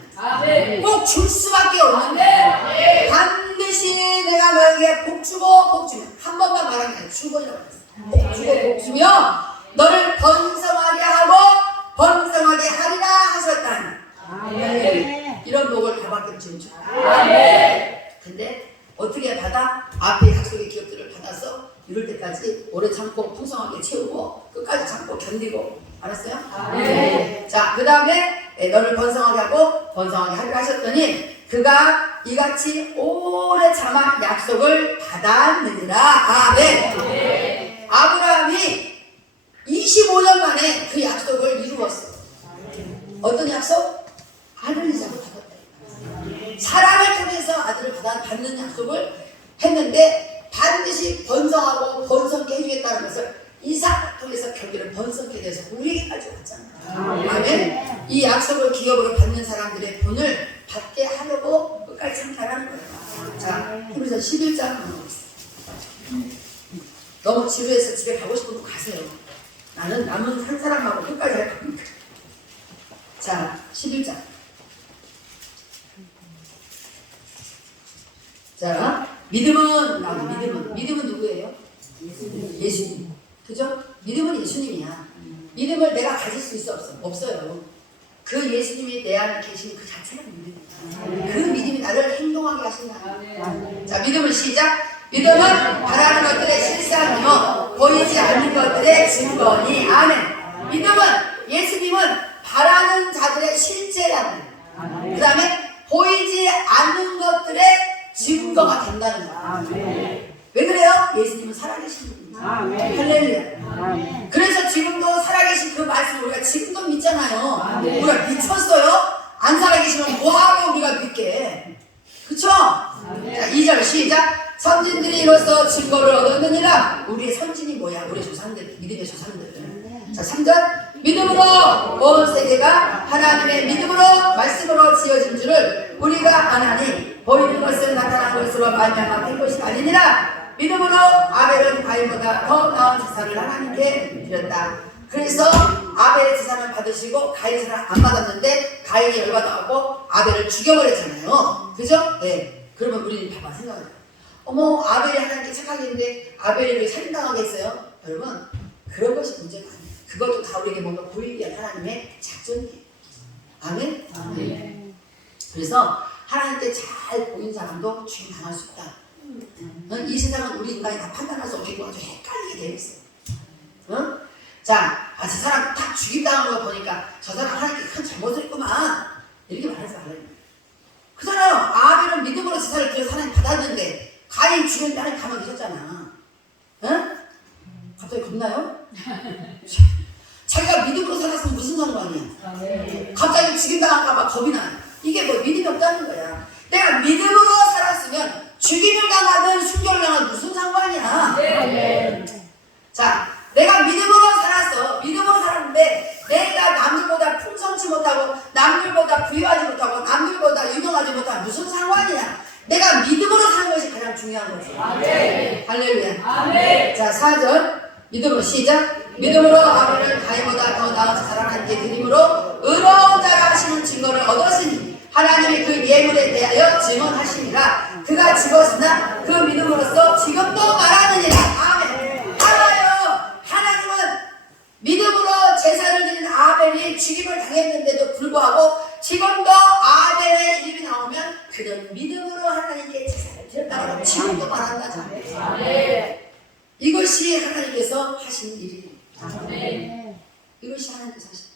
꼭 줄 수밖에 없는 거야. 반드시 내가 너에게 복 주고 복 주면 한 번만 말하는 게 아니라 주거라고 했어. 복 주고 복 주며 너를 번성하게 하고 번성하게 하리라 하셨다니. 이런 복을 다 받기를 지금 주. 근데 어떻게 받아? 앞에 약속의 기업들을 받아서 이럴 때까지 오래 참고 풍성하게 채우고 끝까지 참고 견디고. 알았어요? 자, 그 다음에 너를 번성하게 하고 번성하게 하리라 하셨더니 그가 이같이 오래 참아 약속을 받았느니라. 아멘. 아브라함이 25년 만에 그 약속을 이루었어. 어떤 약속? 아들을 이삭을 받았다. 사람을 통해서 아들을 받는 약속을 했는데 반드시 번성하고 번성케 해주겠다는 것을 이삭을 통해서 결국에는 번성케 돼서 우리에게까지 왔잖아요. 아멘. 이 약속을 기업으로 받는 사람들의 본을 받게 하려고 끝까지 참다라는 거예요. 자, 히브리서 11장 넘어가겠습니다. 너무 지루해서 집에 가고 싶으면 가세요. 나는 남은 한 사람하고 끝까지 할 겁니다. 자, 11장. 자, 믿음은 누구예요? 예수님. 그죠? 믿음은 예수님이야. 믿음을 내가 가질 수 있어 없어? 없어요. 그 예수님이 내 안에 계신 그 자체가 믿음이야. 그 믿음이 나를 행동하게 하신다. 자, 믿음은 시작. 믿음은 바라는 것들의 실상이요 보이지 않는 것들의 증거니. 아멘. 믿음은 예수님은 바라는 자들의 실제라는. 그 다음에 보이지 않는 것들의 증거가 된다는 거야. 왜 그래요? 예수님은 살아계신 분이에요. 할렐루야. 그래서 지금도 살아계신 그 말씀을 우리가 지금도 믿잖아요. 우리가 미쳤어요? 안 살아계시면 뭐하고 우리가 믿게? 그쵸? 자, 2절 시작. 선진들이 이로써 증거를 얻었느니라. 우리의 선진이 뭐야? 우리 조상들, 믿음의 조상들. 자, 3절. 믿음으로 온 세계가 하나님의 믿음으로 말씀으로 지어진 줄을 우리가 아나니 보이는 것은 나타난 것으로 말미암아 된 것이 아니니라. 믿음으로 아벨은 가인보다 더 나은 제사를 하나님께 드렸다. 그래서 아벨의 제사를 받으시고 가인 제사를 안 받았는데 가인이 열받아갖고 아벨을 죽여버렸잖아요. 그죠? 네. 그러면 우리는 봐봐 생각해. 어머, 아벨이 하나님께 착하게 했는데 아벨이 왜 살인당하겠어요? 여러분, 그런 것이 문제가 아니에요. 그것도 다 우리에게 뭔가 보이게 한 하나님의 작전이에요. 아멘? 그래서 하나님께 잘 보인 사람도 죽임 당할 수 있다. 이 세상은 우리 인간이 다 판단할 수 없게 아주 헷갈리게 되어 있어요. 응? 자, 저 사람 딱 죽임당한 거 보니까 저 사람 하나님께 큰 잘못을 했구만. 이렇게 말하지 말아요. 그잖아요. 아벨은 믿음으로 제사를 드려서 하나님 받았는데 가인 죽였는데 하나님 가만히 계셨잖아. 응? 갑자기 겁나요? 자기가 믿음으로 살았으면 무슨 상관이야? 갑자기 죽임당할까봐 겁이 나. 이게 뭐 믿음이 없다는 거야. 내가 믿음으로 살았으면 죽임을 당하든 순교를 당하든 무슨 상관이야? 자, 내가 믿음으로 살았어. 믿음으로 살았는데 내가 남들보다 풍성치 못하고 남들보다 부유하지 못하고 남들보다 유명하지 못하고 무슨 상관이야? 내가 믿음으로 사는 것이 가장 중요한 거지. 할렐루야. 자, 4절 믿음으로 시작. 믿음으로 아벨을 가인보다 더 나은 제사를 하나님께 드림으로 의로운 자라 하시는 증거를 얻었으니 하나님이 그 예물에 대하여 증언하시니라. 그가 죽었으나 그 믿음으로써 지금도 말하느니라. 아멘. 알아요. 하나님은 믿음으로 제사를 드린 아벨이 죽임을 당했는데도 불구하고 지금도 아벨의 이름이 나오면 그는 믿음으로 하나님께 제사를 드렸다고 지금도 말한다잖아. 이것이 하나님께서 하신 일이에요. 이것이 하나님께서 하신 일이에요.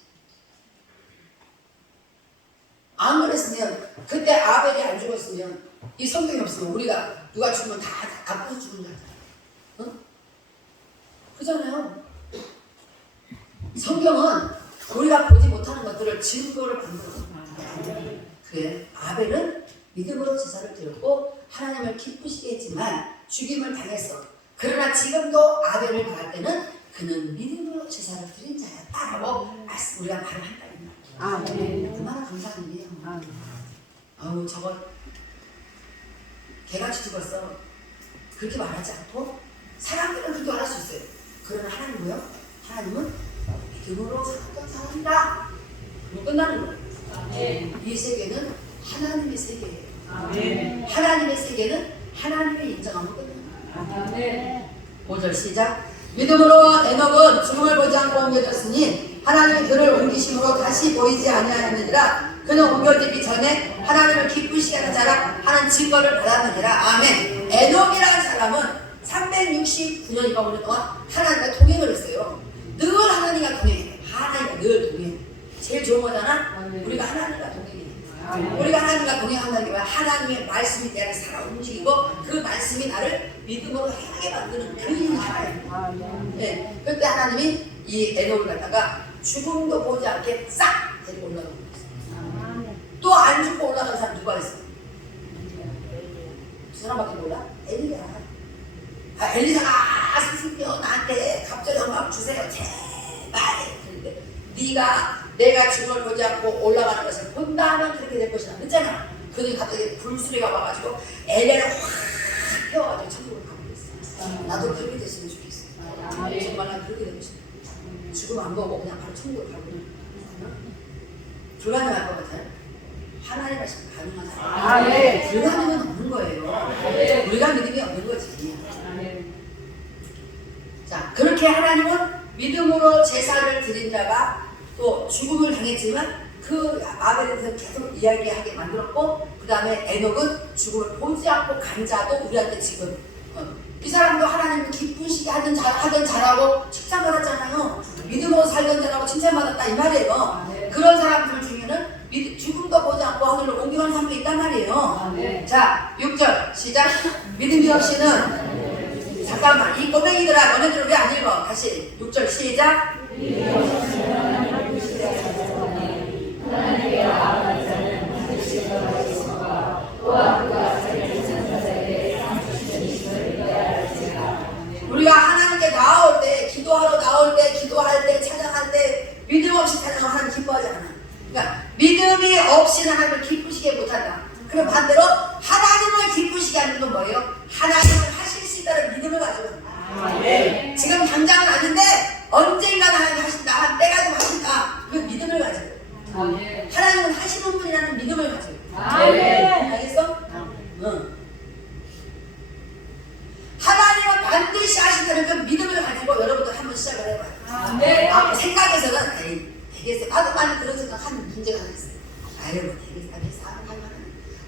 안 그랬으면 그때 아벨이 안 죽었으면 이 성경이 없으면 우리가 누가 죽으면 다 아파서 죽은 거야. 어? 그잖아요. 성경은 우리가 보지 못하는 것들을 증거를 만들어서 그래. 아벨은 믿음으로 제사를 드렸고 하나님을 기쁘시게 했지만 죽임을 당했어. 그러나 지금도 아벨을 말할 때는 그는 믿음으로 제사를 드린 자였다라고 우리가 말을 한다는 거예요. 얼마나 감사한 일이에요. 아우 저거 개같이 죽었어. 그렇게 말하지 않고 사람들은 그렇게 말할 수 있어요. 그러나 하나님은요? 하나님은 믿음으로 살았던 사람이다. 그럼 끝나는 거예요. 이 세계는 하나님의 세계예요. 하나님의 세계는 하나님의 인정함을 끝나는 거예요. 5절 시작. 믿음으로 에녹은 죽음을 보지 않고 옮겨졌으니 하나님이 그를 옮기심으로 다시 보이지 아니하였느니라. 그는 옮겨지기 전에 하나님을 기쁘시게 하는 자라 하는 증거를 받았느니라. 아멘. 에녹이라는 사람은 369년인가 5년 동안 하나님과 동행을 했어요. 늘 하나님과 동행해. 하나님과 늘 동행해. 제일 좋은 거잖아. 우리가 하나님과 동행해. 우리가 하나님과 동행한다는 게 뭐야? 하나님의 말씀이 내 안에 살아 움직이고 그 말씀이 나를 믿음으로 행하게 만드는 그 힘이 하나예요. 네. 그때 하나님이 이 에녹을 갖다가 죽음도 보지 않게 싹 데리고 올라가고 있어요. 또 안 죽고 올라간 사람 누가 있어? 두 사람밖에 몰라? 엘리야. 엘리사가 스승이여 나한테 갑자기 엄마 주세요 제발. 그런데 네가 내가 죽음을 보지 않고 올라가는 것을 본다면 그렇게 될 것이다 그랬잖아. 그들이 갑자기 불수리가 와가지고 엘리를 확 태워가지고 천국을 가고 있어. 나도 그렇게 됐으면 좋겠어. 정말 난 그렇게 되고 싶어. 죽음 안 보고 그냥 바로 천국을 가고 불가능할 것 같아요. 하나님 말씀 가능한 사람. 불가능은 없는 거예요. 우리가 믿음이 없는 거지. 자, 그렇게 하나님은 믿음으로 제사를 드린 자가 또 죽음을 당했지만 그 아벨에 대해서 계속 이야기하게 만들었고 그 다음에 에녹은 죽음을 보지 않고 간 자도 우리한테 지금 이 사람도 하나님을 기쁘시게 하던 자라고 칭찬받았잖아요. 믿음으로 살던 자라고 칭찬받았다 이 말이에요. 그런 사람들 중에는 죽음도 보지 않고 하늘로 동기관 삼도 있단 말이에요. 네. 자, 6절 시작. 믿음이 없이는 잠깐만 이 꼬맹이들아 너네들 왜 안 읽어? 다시 6절 시작. 우리가 하나님께 나올 때, 기도하러 나올 때, 기도할 때, 찬양할 때 믿음 없이 찬양하면 하나님 기뻐하지 않아. 그러니까 믿음이 없이는 하나님을 기쁘시게 못한다. 그럼 반대로 하나님을 기쁘시게 하는 건 뭐예요? 하나님을 하실 수 있다는 믿음을 가지고 한다. 네. 지금 당장은 아닌데 언젠가 하나님 하신다. 한 때가 좀 하신다. 그 믿음을 가지고. 네. 하나님은 하시는 분이라는 믿음을 가지고. 네. 알겠어? 응. 하나님은 반드시 하신다는 그 믿음을 가지고 여러분들 한번 시작을 해봐요. 네. 생각에서는 아니, 되겠어. 나도 많이 그런 생각하는 문제가 하나 있어요. 아유, 뭐 되겠어.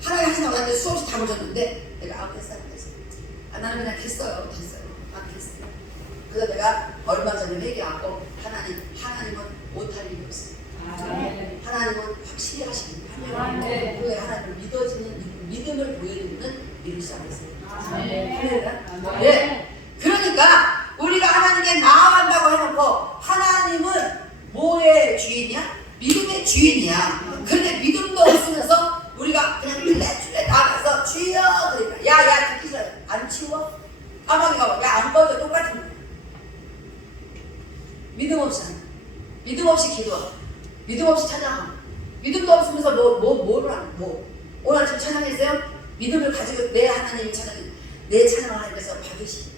하나님 하신다고 나한테 수없이 답을 줬는데 내가 됐어. 나는 그냥 됐어요. 됐어요. 그래서 내가 얼마 전에 회개하고 하나님은 못할 일이 없어요. 하나님은 확실히 하시는 분이에요. 그게 하나님을 믿어지는 믿음을 보여주는 일을 시작했어요. 네. 그러니까 우리가 하나님께 나아간다고 해놓고 하나님은 뭐의 주인이야? 믿음의 주인이야. 그런데 믿음도 없으면서 우리가 그냥 찔레 나가서 주여 그러니까 야야 듣기 싫어. 안 치워? 까마귀가 야안 꺼져. 똑같은 거야. 믿음 없이 하는 거야. 믿음 없이 기도하고 믿음 없이 찬양하고 믿음도 없으면서 뭐를 하고 오늘 아침 찬양했어요? 믿음을 가지고 내 하나님이 내 찬양을 하나님께서 받으시.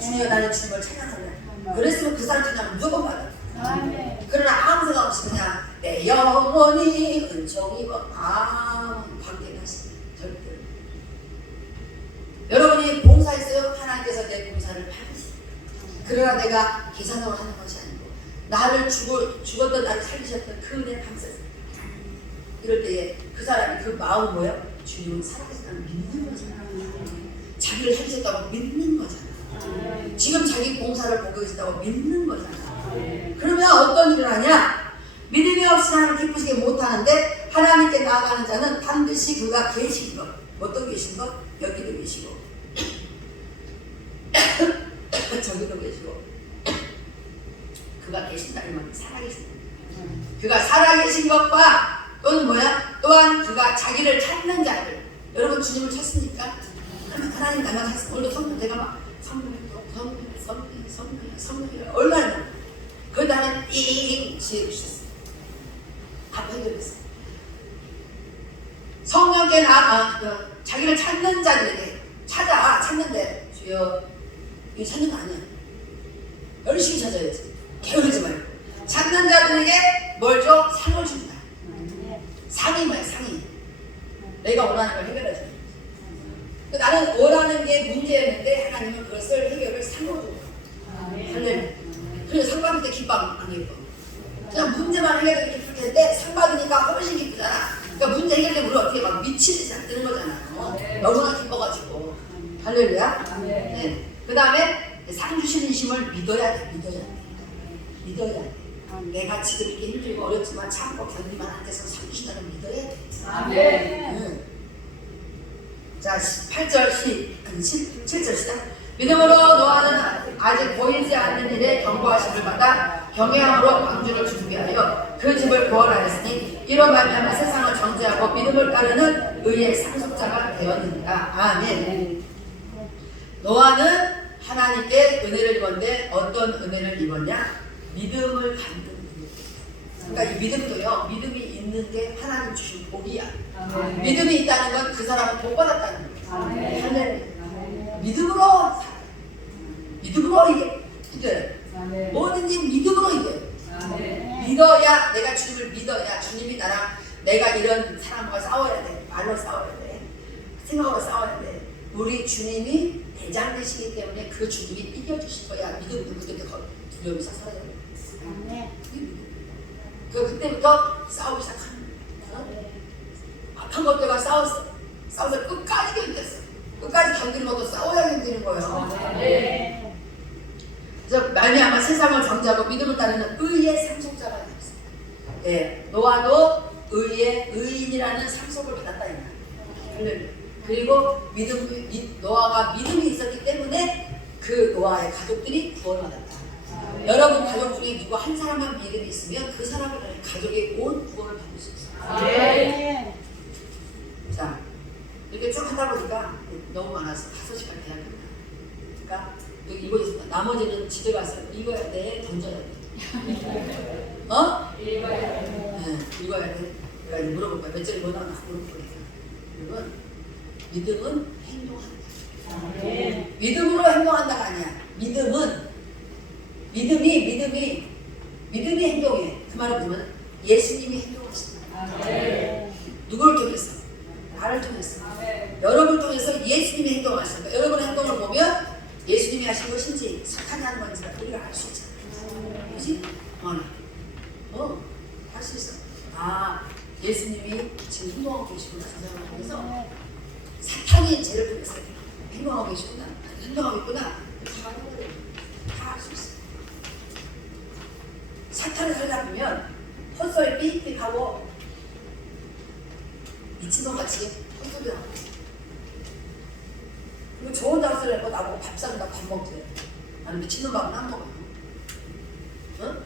주여 나는 주님을 찬양하네. 그랬으면 그 사람 찬양 무조건 받아. 그러나 아무 생각 없이 그냥 내 영혼이 은총이 아무 관계하시 절대. 여러분이 봉사했어요? 하나님께서 내 봉사를 받으시. 그러나 내가 계산으로 하는 것이 아니고 나를 죽었던 나를 살리셨던 그 은혜 감사했어요. 이럴 때에 그 사람이 그 마음 뭐야? 주님은 살아계시다는 믿는 거잖아. 자기를 살리셨다고 믿는 거잖아. 지금 자기 봉사를 보고 계시다고 믿는 거잖아. 그러면 어떤 일을 하냐? 믿음이 없이 하나님을 기쁘시게 못하는데 하나님께 나아가는 자는 반드시 그가 계신 것. 어떤 계신 것? 여기도 계시고 저기도 계시고 그가 계신다 이 말은 살아계신다. 그가 살아계신 것과 또는 뭐야? 또한 그가 자기를 찾는 자들. 여러분 주님을 찾습니까? 하나님 나만 찾습니다. 오늘도 성령 내가 막 성령이 얼마나 그 다음에 띵 지어주셨어요. 다 해결했어요. 성령께 자기를 찾는 자들에게 찾는데 주여 이거 찾는 거 아니야. 열심히 찾아야지. 게으르지 말고 찾는 자들에게 뭘 줘? 상을 준다. 상이 뭐야? 상이 내가 원하는 걸 해결해 줘. 나는 원하는 게 문제였는데 하나님은 그것을 해결을 상으로 줘. 할렐루야. 그래서 상 받을 때 기뻐 안 기뻐? 그냥 문제만 해결되면 기쁠 텐데 상 받으니까 훨씬 기쁘잖아. 그러니까 문제 해결되면 우리 어떻게 막 미치듯이 안 뜨는 거잖아. 너무나 기뻐가지고. 할렐루야. 네. 그 다음에 상 주시는 힘을 믿어야 돼. 믿어야 돼. 내가 지금 이렇게 힘들고 어렵지만 참고 견디만 한데서 상 주신다는 믿어야 돼. 자, 8절 7절 시작. 믿음으로 노아는 아직 보이지 않는 일에 경고하심을 받아 경외함으로 방주를 준비하여 그 집을 구원하였으니 이로 말미암아 세상을 정죄하고 믿음을 따르는 의의 상속자가 되었느니라. 아멘. 노아는 하나님께 은혜를 입었는데 어떤 은혜를 입었냐? 믿음을 갖는 은혜. 그러니까 이 믿음도요, 믿음이 있는 게 하나님 주신 복이야. 믿음이 있다는 건 그 사람은 복 받았다는 거예요. 하늘 믿음으로 살아. 믿음으로 이게 뭐든지 믿음으로 이게. 믿어야 내가 주님을 믿어야 주님이 나랑 내가 이런 사람과 싸워야 돼. 말로 싸워야 돼. 생각으로 싸워야 돼. 우리 주님이 대장 되시기 때문에 그 주님이 이겨주실 거야. 믿음으로 그때부터 두려움이 싹 사라져요. 그때부터 싸우기 시작하는 거야. 악한 것들과 싸워서 끝까지 견뎠어. 끝까지 견디는 것도 싸워야 견디는 거예요. 그래서 말미암아 세상을 정죄하고 믿음을 따르는 의의 상속자가 되었습니다. 예, 노아도 의의 의인이라는 상속을 받았다 이 말이에요. 그리고 노아가 믿음이 있었기 때문에 그 노아의 가족들이 구원을 받았다. 여러분 가족 중에 누구 한 사람만 믿음이 있으면 그 사람의 가족의 온 구원을 받을 수 있어요. 자, 이렇게 쭉 하다 보니까 너무 많아서 5시간 돼야 된다. 그러니까 여기 읽어주세요. 나머지는 집에 가서 읽어야 돼, 던져야 돼. 어? 읽어야 돼. 네, 읽어야 돼. 내가 이제 물어볼 거야. 몇 절이 뭐 나오나 물어볼 거야. 여러분, 믿음은 행동한다. 믿음으로 행동한다가 아니야. 믿음이 행동해. 그 말은 뭐냐면 예수님이 행동하신다. 누구를 통해서? 나를 통해서. 여러분을 통해서 예수님이 행동하신다. 여러분의 행동을 보면 예수님이 하신 것인지 사탄이 하는 건지 우리가 알 수 있잖아. 그렇지? 할 수 있어. 아, 예수님이 지금 행동하고 계시구나. 저 사람을 통해서 사탄이 죄를 통해서 행동하고 계시구나. 행동하고 있구나. 다 알 수 있어. 사탄을 살다 보면 헛소리 삑삑하고 미친놈같이 헛소리 하고 그리고 좋은 헛소리 하고 나보고 밥 사준다 밥 먹지. 나는 미친놈 밥은 안 먹어요. 응?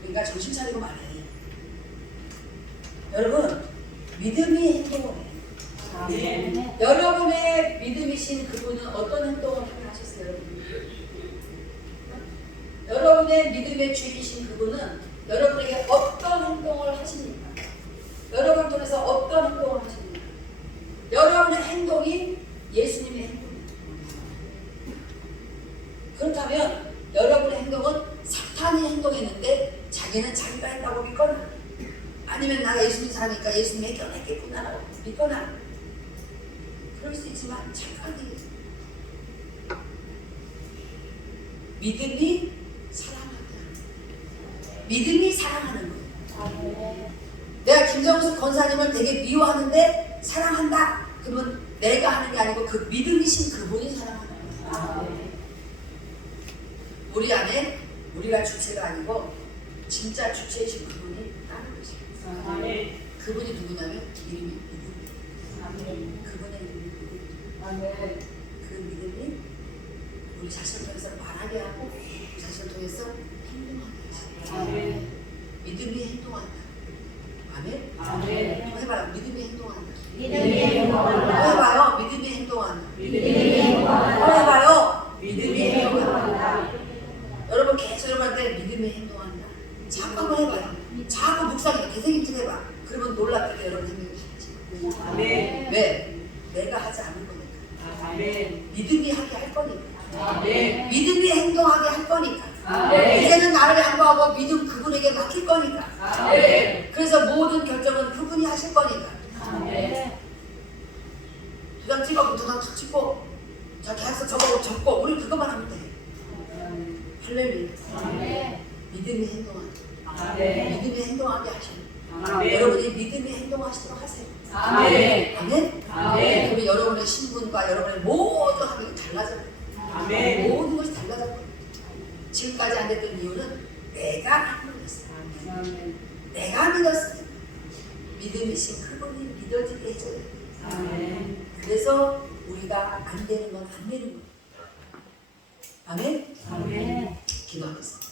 그러니까 정신 차리고 말해. 여러분 믿음이 행동을 해. 여러분의 믿음이신 그분은 어떤 행동을 하셨어요? 여러분의 믿음의 주이신 그분은 여러분에게 어떤 행동을 하십니까? 여러분을 통해서 어떤 행동을 하십니까? 여러분의 행동이 예수님의 행동입니다. 그렇다면 여러분의 행동은 사탄이 행동했는데 자기는 자기가 했다고 믿거나 아니면 나가 예수님 사니까 예수님이 해결했겠구나라고 믿거나 그럴 수 있지만 착각이 믿음이 사랑한다. 믿음이 사랑하는 거예요. 내가 김정숙 권사님을 되게 미워하는데 사랑한다. 그러면 내가 하는 게 아니고 그 믿음이신 그분이 사랑하는 거예요. 우리 안에 우리가 주체가 아니고 진짜 주체이신 그분이 따르고 있어요. 그분이 누구냐면 이름이 믿음. 그분의 이름이 믿음. 그 믿음이 우리 자신을 통해서 말하게 하고 우리 자신을 통해서 행동하게 하시고 믿음이 행동한다. 아멘? 한번 해봐요. 믿음이 행동한다. 한번 해봐요. 믿음이 행동한다. 한번 해봐요. 믿음이 행동한다. 여러분 계속 여러분한테 믿음이 행동한다. 자꾸 한번 해봐요. 자꾸 묵상해. 개새김질 해봐. 그러면 놀랍게 여러분 행동이 하지. 왜? 내가 하지 않을 거니까. 믿음이 하게 할 거니까. 믿음이 행동하게 할 거니까. 이제는 나를 양보하고 믿음 그분에게 맡길 거니까. 그래서 모든 결정은 그분이 하실 거니까. 두장 찍어고 두장 탁 찍고 자 계속 저거 적고 우리 그것만 하면 돼. 할렐루야. 믿음이 행동한다. 믿음이 행동하게 하시는 여러분이 믿음이 행동하시도록 하세요. 아멘. 그러면 여러분의 신분과 여러분의 모든 하는 게 달라져요. 모든 것이 달라졌거든요. 지금까지 안 됐던 이유는 내가 안 믿었어요. 내가 믿었어요. 믿음이신 그분이 믿어지게 해줘요. 그래서 우리가 안 되는 건 안 되는 거예요. 아멘? 기도하겠습니다.